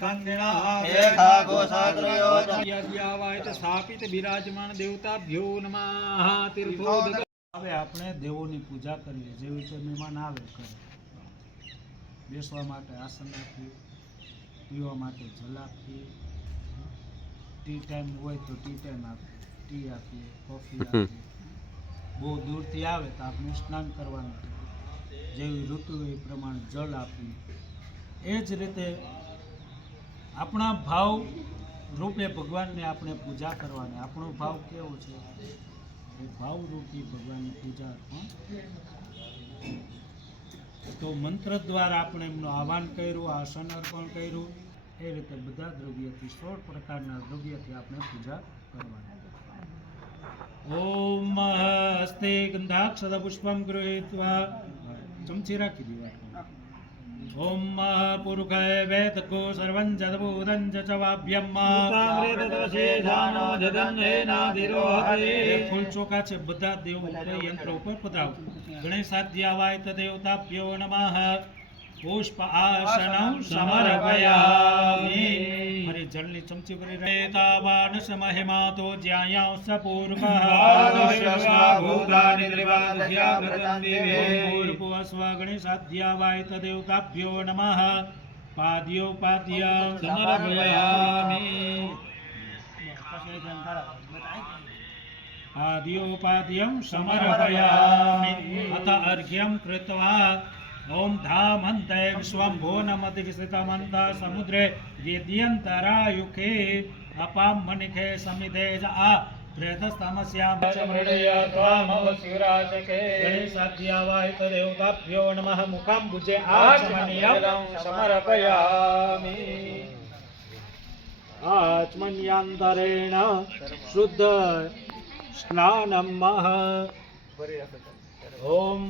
સ્થાપિત બિરાજમાન દેવતાભ્યો નમઃ તીર્થોદક. હવે આપણે દેવોની પૂજા કરીએ. જેવી રીતે મહેમાન આવે કરે, બેસવા માટે આસન આપીએ, પીવા માટે જલ આપીએ, ટી ટાઈમ હોય તો ટી ટાઈમ આપીએ, ટી આપીએ, કોફી આપીએ. બહુ દૂરથી આવે તો આપણે સ્નાન કરવાનું, જેવી ઋતુ એ પ્રમાણે જળ આપીએ. એ જ રીતે આપણા ભાવ રૂપે ભગવાનને આપણે પૂજા કરવાની. આપણો ભાવ કેવો છે એ ભાવરૂપી ભગવાનની પૂજા અર્પણ. તો મંત્ર દ્વારા આપણે એમનું આહવાન કર્યું, આસન અર્પણ કર્યું. એ રીતે બધા દ્રવ્યથી 16 પ્રકારના દ્રવ્યથી આપણે પૂજા કરવાની. ઓમ હસ્તે ગંધાક્ષત પુષ્પમ ગૃહીત્વા ચમચી રાખી દેવા. ઓમ પુરુષાય વેદકો સર્વં જદભૂતં ચ વાભ્યમ. ફૂલ ચોખા છે બધા દેવો ઉપર યંત્ર ઉપર પધરાવો. ગણેશાધ્યાવાય તદેવતાભ્યો નમઃ. પુષ્પ આસનં સમર્પયામિ. મારી જળની ચમચી ભરી રેતાવાન સમહિમા તો જ્યાયા સપૂર્વઃ. પૂર્વસ્વ ગણેશાધ્યાવાય તદેવતાભ્યો નમઃ. પાદ્યોપાદ્યં સમર્પયામિ. પાદ્યોપાદ્યં સમર્પયામિ. અથ અર્ઘ્યં કૃત્વા ઓમ ધામંતે વિશ્વંભો નમતિ વિસ્તમંત સમુદ્રે વેદ્યંતરાયુખે અપામ મનિખે સમિધે જ આ પ્રેતસ્તમસ્યામ ગણેશાધ્યાવાય તદેવતાભ્યો નમઃ. મુખાંબુજે આચમન્યં સમર્પયામિ. આચમન્યાંતરેણ શુદ્ધ સ્નાનમ ઓમ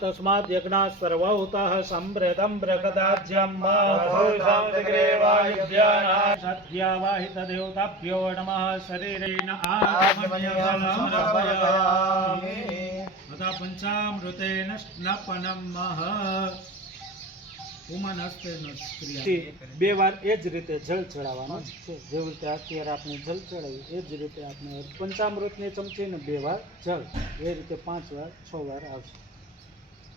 તસ્માદ યજ્ઞા સર્વૌતઃ સંભ્રતં બ્રહદાજ્યમ. સત્યાવાહિ તદેવતાભ્યો નમઃ. શરીરેણ આત્મન્યસમર્પયામિ. તથા પંચામૃતેન સ્નપનમ. બે વાર એ જ રીતે જળ ચડાવવાનું છે. જેવી રીતે અત્યારે આપણે જળ ચડાવી એ જ રીતે આપણે પંચામૃતની ચમચીને 2 વાર જળ, એ રીતે 5 વાર 6 વાર આવશે.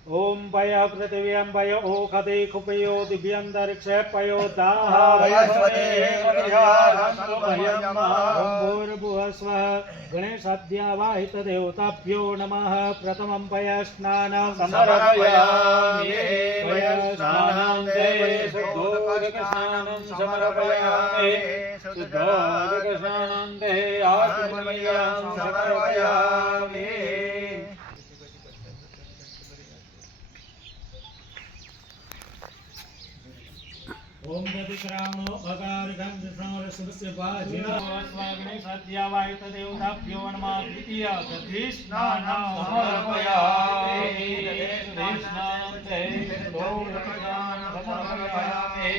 ઓમ ભય પૃથિવ્યામ ભય ઓખદે ખુપયો દિવ્યંતરિક્ષે પયો દાહ ભૂર્ભુવસ્વ ગણેશાધ્યાવાહિ તદેવતાભ્યો નમઃ. પ્રથમં ભય સ્નાન સમર્પયામિ. ભય સ્નાનાંતે શુદ્ધોદક સ્નાનં સમર્પયામિ. શુદ્ધોદક સ્નાનાંતે આચમન્યં સમર્પયામિ. ओम दधिक्रामणो अगारिकं विष्णोरसुस्य भाजिनो गणेशाध्यावाय तदेवताभ्यो नमः. द्वितीय दधिस्नानं समर्पयामि. दधिस्नानंते शुद्धोदकस्नानं समर्पयामि.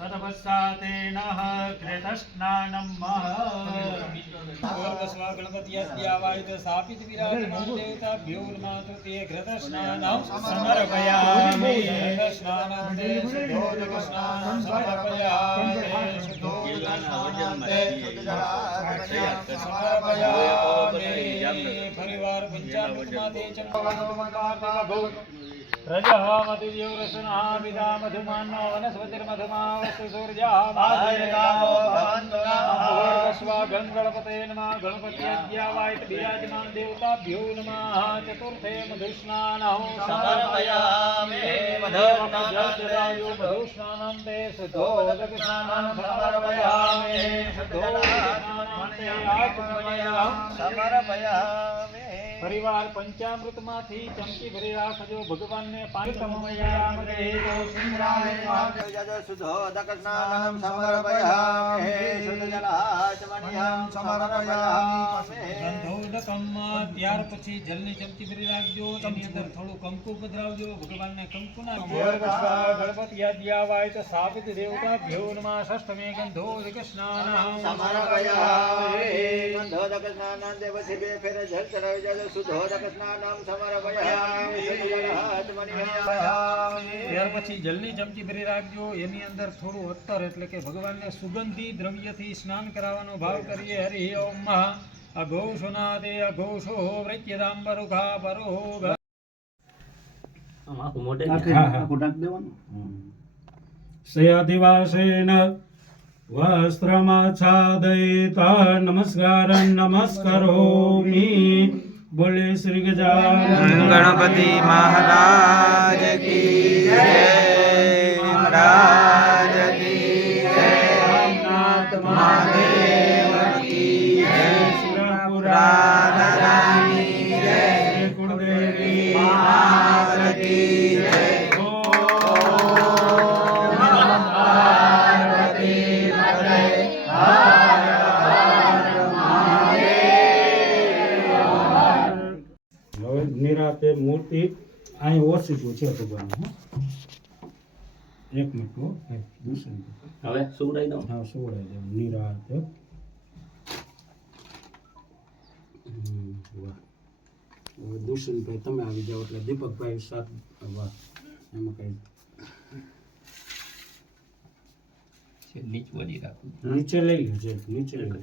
तदवसातेन कृतस्नानं गणपत्यावाय स्थापित विराजमान देवताभ्यो नमः. तृतीय घृतस्नानं समर्पयामि. घृतस्नानंते शुद्धोदकस्नानं समर्पयामि. शुद्धोदकस्नानंते समर्पयामि. परिवार पंचामृतमाते चंद्रमकाभो रजःमतिव्योरसनः विदा मधुमान्नो वनस्पतिर्मधुमावस्तु सूर्यः माधुर्यकामो भवन्तु नमः. गणपते नमः. गणपत्याद्यावाय विराजमान देवताभ्यो नमः. चतुर्थे मधुस्नानं समर्पयामि. मधुस्नानन्ते शुद्धोदकस्नानं समर्पयामि. शुद्धोदकस्नानन्ते आचमनीयं समर्पयामि. પરિવાર પંચામૃતમાંથી ચમચી ભરી રાખજો ભગવાનને પાણી સમયામરે તો સુંદરાય શુદ્ધોદક સ્નાનમ સમર્પયામિ શુદ્ધજલાચમનિયમ સમર્પયામિ ગંધોદકમ ત્યાર પછી જલની ચમચી ભરી રાખજો તેની અંદર થોડું કંકુ પધરાવજો ભગવાનને કંકુ નાખજો ગણપતિ યાદ્યાવાય તો સ્થાપિત દેવતા ભ્યો નમઃ ષષ્ઠમે ગંધોદક સ્નાનમ સમર્પયામિ ગંધોદક સ્નાનમ દેવસી બે ફેર જલ ચડાવી જજો શુદ્ધોદક સ્નાનમ સમર્પયામિ શુદ્ધજલાચમનિયમ ત્યાર પછી જલની ચમચી ભરી રાખજો એની અંદર થોડું અત્તર એટલે કે ભગવાનને સુગંધી દ્રવ્યથી સ્નાન કરાવવાનો ભાવ કરીએ હરિ ઓમ અઘોષોનાદે અઘોષો વ્રજ્યદાંબરુઘા પરો શયાધિવાસેન વસ્ત્રમાચ્છાદયિતા નમસ્કારં નમસ્કરોમિ બોલે શ્રી ગજાનન ગણપતિ મહારાજ કી જય મહારાજ કી જય રામનાથ મહાદેવ કી જય સુરપુરાની જય શ્રી કુળદેવી માત કી જય નિરાતે મૂર્તિ અહીં ઓછીતું છે ભગવાન એક મિનિટ હવે સુવડાઈ દઉં હા સોળાઈ દઉં નિરાતે વાહ હવે દુષ્યંતભાઈ તમે આવી જાઓ એટલે દીપકભાઈ સાથ વાહ એમાં કઈ નીચે વળી રાખું નીચે લઈ લો છે નીચે લઈ લો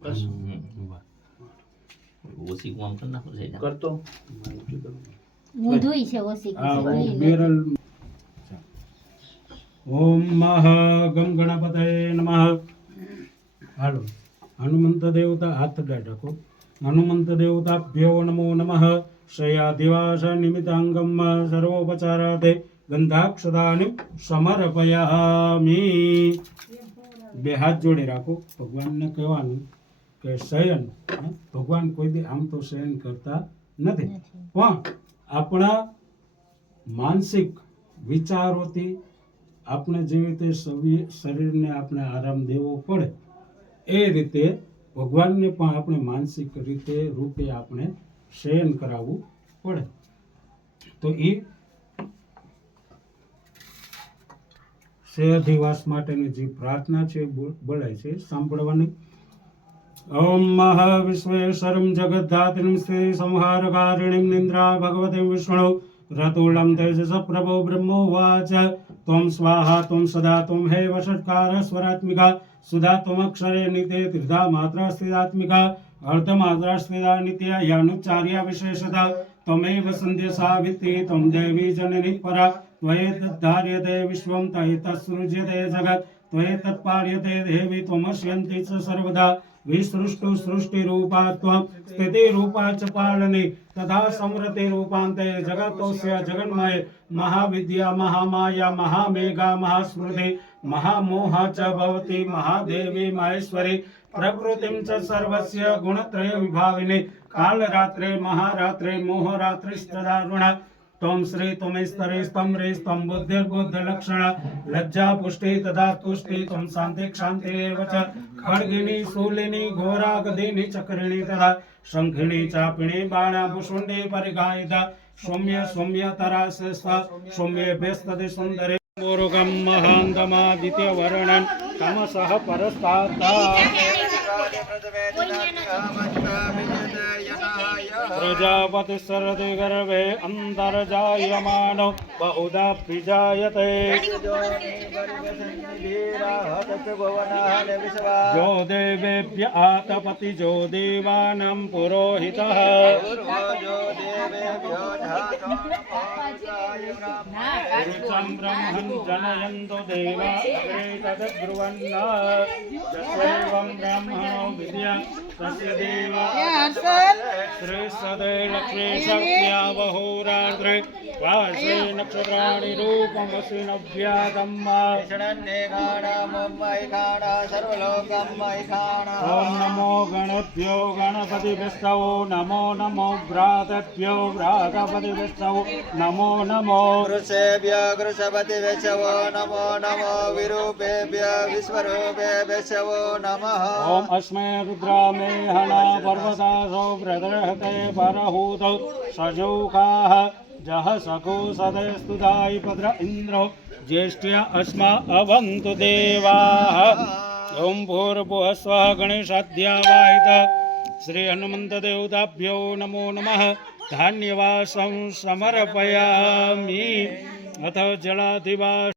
બસ વાહ ઓછી કામ કરી નાખો છે કરતો ઊંધુંય છે ઓછી બેરલ ઓમ ગમ ગણપતય નમઃ હાલો હનુમંત દેવતા હાથ ગાઢ રાખો હનુમંત દેવતાભ્યો નમો નમઃ શયાધિવાસ નિમિત્તાંગમ સર્વોપચારાતે ગંધાક્ષદાનિ સમર્પયામિ બે હાથ જોડે રાખો ભગવાનને કહેવાનું કે શયન ભગવાન કોઈ દી આમ તો શયન કરતા નથી પણ આપણા માનસિક વિચારોથી આપણે જેવી રીતે શરીરને આપણે આરામ દેવો પડે એ રીતે ભગવાનને પણ આપણે માનસિક રીતે રૂપે આપણે શયન કરાવવું પડે તો એ શયાધિવાસ માટેની જે પ્રાર્થના છે બોલાય છે સાંભળવાની ઓમ વિશ્વેશ્વરમ જગદ્ધાત્રીમ સ્ત્રી સંહારકારિણીમ નિંદ્રા ભગવતીમ વિષ્ણુ રતુલમ તેજસ પ્રભો બ્રહ્મોવાચ ત્વમ સ્વાહા ત્વમ સદા ત્વમ હે વષટ્કાર સ્વરાત્મિકા સુધા ત્વમક્ષરે નિતે ત્રિધા માત્રા સ્થિતાત્મિકા અર્ધમાત્રા સ્થિતા નિત્યા યાનુચ્ચાર્યા વિશેષતા ત્વમેવ સંધ્ય સાવિત્રી ત્વમ દેવી જનની પરા ત્વયેતદ્ધાર્યતે વિશ્વમ તૈતસૃજ્યતે જગત ત્વયેતત્પાલ્યતે દેવી ત્વમસ્યન્તિ ચ સર્વદા વિસૃષ્ટુ સૃષ્ટિરૂપા ત્વં સ્થિતિરૂપા ચ પાલને તથા સમૃદ્ધિરૂપાન્તે જગતોસ્ય જગન્મય મહાવિદ્યા મહામાયા મહામેઘા મહાસ્મૃતિ મહામોહા ચ ભવતી મહાદેવી મહેશ્વરી પ્રકૃતિમ ચ સર્વસ્ય ગુણત્રય વિભાવિની કાલરાત્રે મહારાત્રે મોહરાત્રિશ્ચદારુણા त्वं श्री त्वमेस्तरे स्तम्रे स्तं बुद्धिर्बुद्धलक्षण लज्जा पुष्टि तथा तुष्टि त्वं शान्ति क्षान्तिरेव च खड्गिनी शूलिनी घोरा गदिनी चक्रिणी तथा शङ्खिनी चापिणी बाणाभुषुण्डी परिघायिता सौम्य सौम्यतरा श्रेष्ठा सौम्येभ्यस्तति सुन्दरे मोरुगं महान्तमादित्यवर्णन् तमसः परस्तात् प्रजापति शरदि गर्भे अन्तर्जायमानो बहुधा विजायते जो देवेभ्य आतपति जो देवानां पुरोहितः ऋचं ब्रह्मन् जनयन्तु देवा अग्रे तद्ब्रुवन् यस्यैवं ब्राह्मणो विद्या तस्य देवा श्री सदे लक्ष्मी शक्त्या बहोरात्रे वासे नक्षत्राणि रूपमसि नव्यातम्मा ओम नमो गणभ्यो गणपतिभ्यो नमो नमो भ्रातभ्यो भ्रातपतिभ्यो नमो नमो वृषेभ्य वृषपतिभ्यो नमो नमो विरूपेभ्य विश्वरूपेभ्यो नमः ओम अस्मै रुद्रामे हना पर्वतासो प्रदर्हते परहूत सजौकाः जह सखो सदस्तुदाय भद्र इन्द्रो ज्येष्ठ्या अस्मा अवन्तु देवाः ओम भूर्भुवस्वः गणेशाद्यावाहित श्री हनुमन्त देवताभ्यो नमो नमः धान्यवासं समर्पयामि अथ जलाधिवास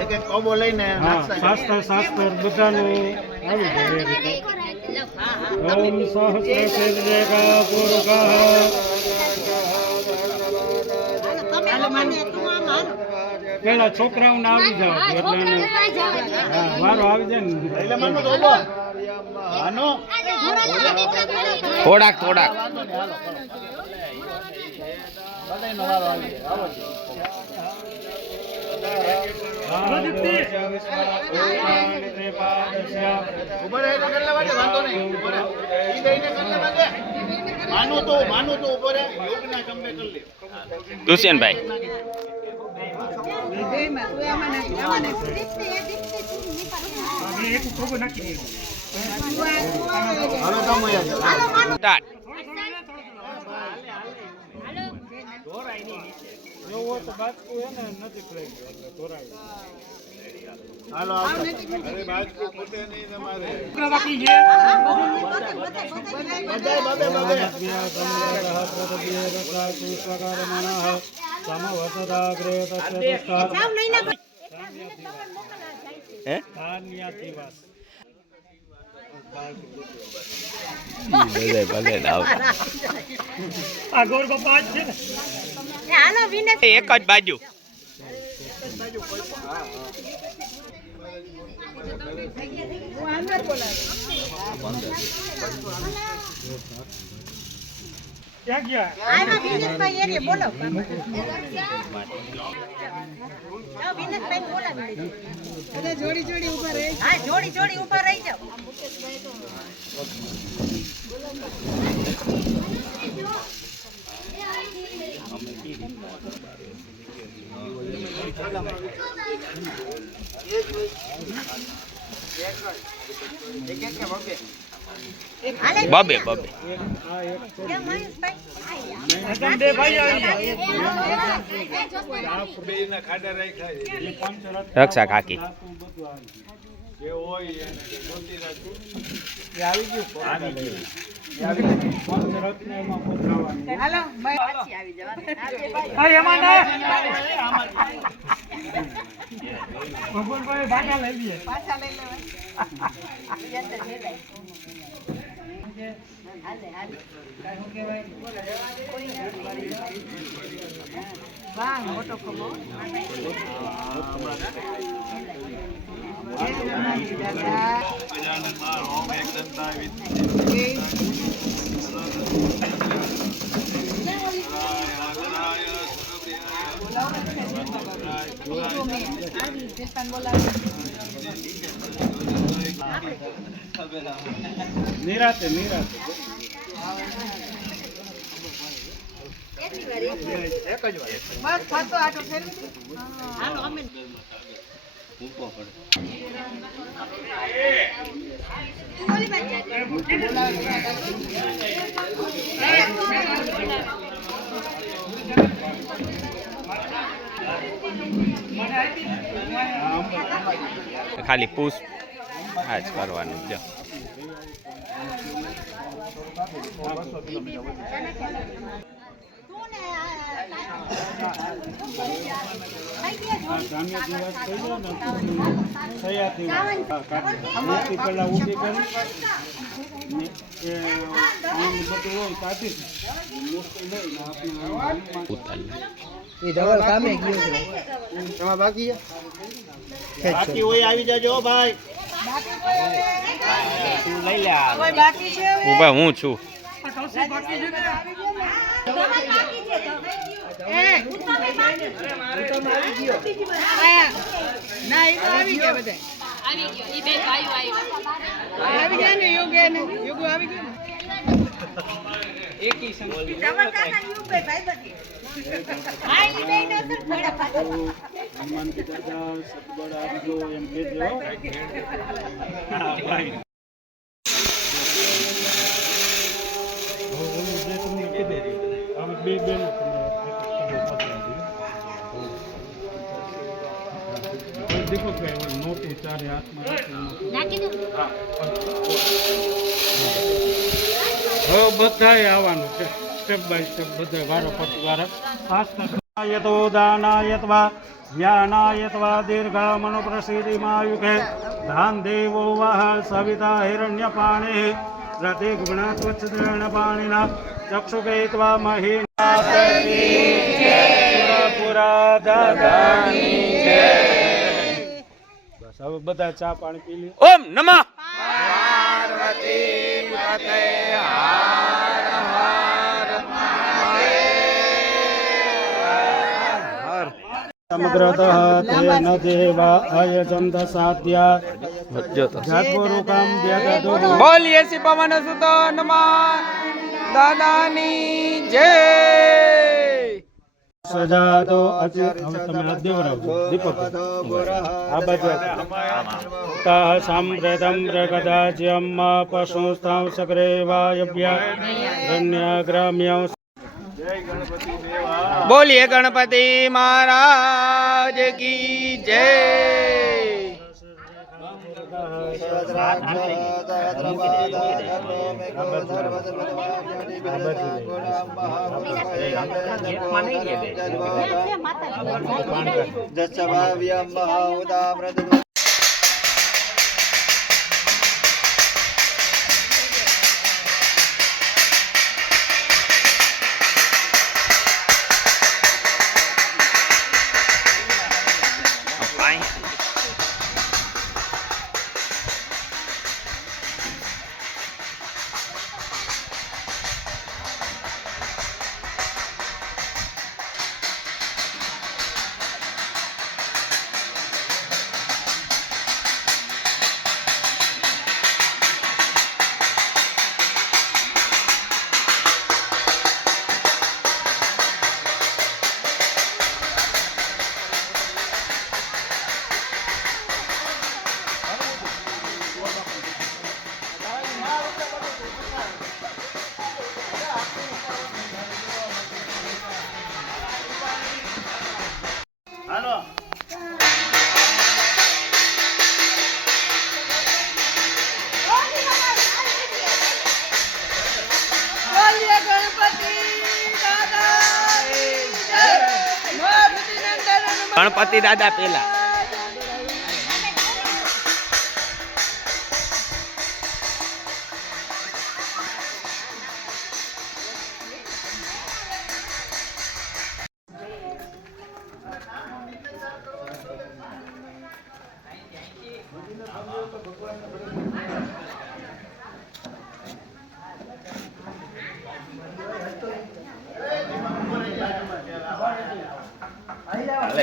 એક એક કોબો લઈને શાસ્ત્ર શાસ્ત્ર બધાનું આવી જાય ઓમ સહસ્રશીર્ષેકા પુરુષઃ પેલા છોકરાઓને આવી જાવ એટલે વારો આવી જાય ને એટલે માનો તો માનો થોડાક થોડાક બધાયનો વારો આવી જાય દુષ્યંતભાઈ સ્ટાર્ટ જોવો તો બાજકું હે ને નજીક લઈ ગયો એટલે ધોરાય હાલો અરે બાજકું ફૂટે નહીં તમારે બાકી છે આ ગોળ બાપા છે ને હાલો વિને એક જ બાજુ ક્યાં ગયા આમાં વિનેશભાઈ એરે બોલો વિનેશભાઈ બોલાવી અરે જોડી જોડી ઊભા રહી હા જોડી જોડી ઊભા રહી જાવ બબે બબે રક્ષા કાકી ભગવાનભાઈ ભાગા લઈ લઈએ મોટો ખબર નિરાતે નિરાતે બસ ફરતો આટો ફેરવી હાલો અમે ખાલી પુશ આ જ કરવાનું જો પેલા ઊભી કરી બધું હોય કાઢી ઉતાર એ ધવલ કામે ગયો છે તમારે બાકી છે બાકી હોય આવી જાજો ભાઈ તું લઈ લે કોઈ બાકી છે હવે? ઊભા હું છું ના એ તો આવી ગયા બધા આવી ગયા ને યોગે ને યોગુ આવી ગયો ને એકી સંસ્કૃતિ તમાર કાકા યુગ ભાઈ બધી હા ઈ બે ને અસર ફડા પાછા હનુમાન કી દરગાહ સદબળ આપજો એમ કહેજો હા ભાઈ બે બેન દીપકભાઈ મોટું ચારે હાથમાં હવે બધાએ આવવાનું છે સ્ટેપ બાય સ્ટેપ બધા વારો પછી વારો યતો દાનાયત્વા જ્ઞાનાયત્વા દીર્ઘા મનોપ્રસિદ્ધિમાયુકે ધાન દેવો વાહ સવિતા હિરણ્યપાણે પ્રતિગુણાત્વચ્છદ્રેણ પાણીના ચક્ષુકેત્વા મહિના પુરા દાદાની જય. બસ હવે બધા ચા પાણી પી લે. ઓમ નમઃ સમગ્રતઃ તેન દેવા આયજંત સાધ્યા જાતપુરુકમ વ્યગતો બોલીએ શ્રી પવન સુત હનુમાન દાદાની જય. સજાતો અચિ હવે તમે અદ્યવરાવજો દીપક આ બાજુ તા સામ્પ્રતમ પ્રગદાજ્યમ પશુસ્તાં સગ્રેવાયભ્યા રણ્યગ્રામ્યં. બોલીએ ગણપતિ મહારાજ કી જય. ગણપતિ દાદા પેલા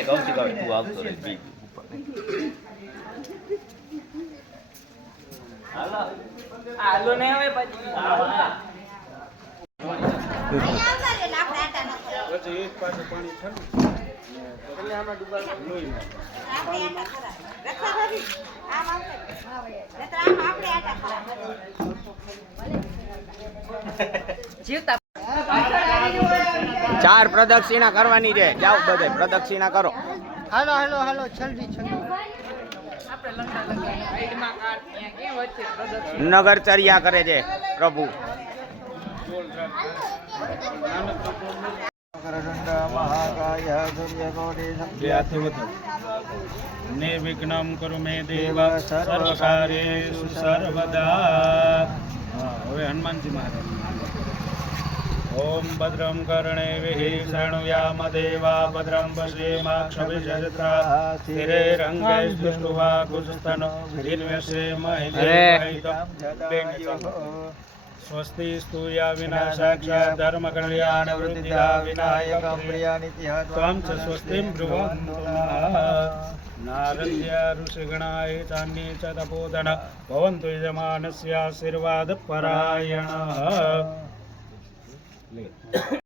ગૌતી ગાવ તું આવતો રે બી હાલો હાલો ને હવે પછી પછી એક પાછું પાણી ઠંડુ એટલે આમાં ડુબાડવાનું લોહી ચાર પ્રદક્ષિણા કરવાની છે. જાઓ બધે પ્રદક્ષિણા કરો. હાલો હાલો હાલો જલ્દી જલ્દી નગરચર્યા કરે છે પ્રભુ. નિર્વિઘ્નમ કરું મે દેવ સર્વકાર્યેષુ સર્વદા. હવે હનુમાનજી મહારાજ ॐ भद्रं कर्णेभिः शृणुयाम देवा भद्रं पश्येमाक्षभिषजत्रा स्थिरैरङ्गैस्तुष्ट्वा कुजस्तनो स्वस्ति स्तूया विना साक्षात् धर्म कल्याण वृद्धिदा विनायक त्वं च स्वस्तिं ब्रुवन्तु नारद्य ऋषिगणाय चान्ये च तपोधन भवन्तु यजमानस्य आशीर्वादपरायणः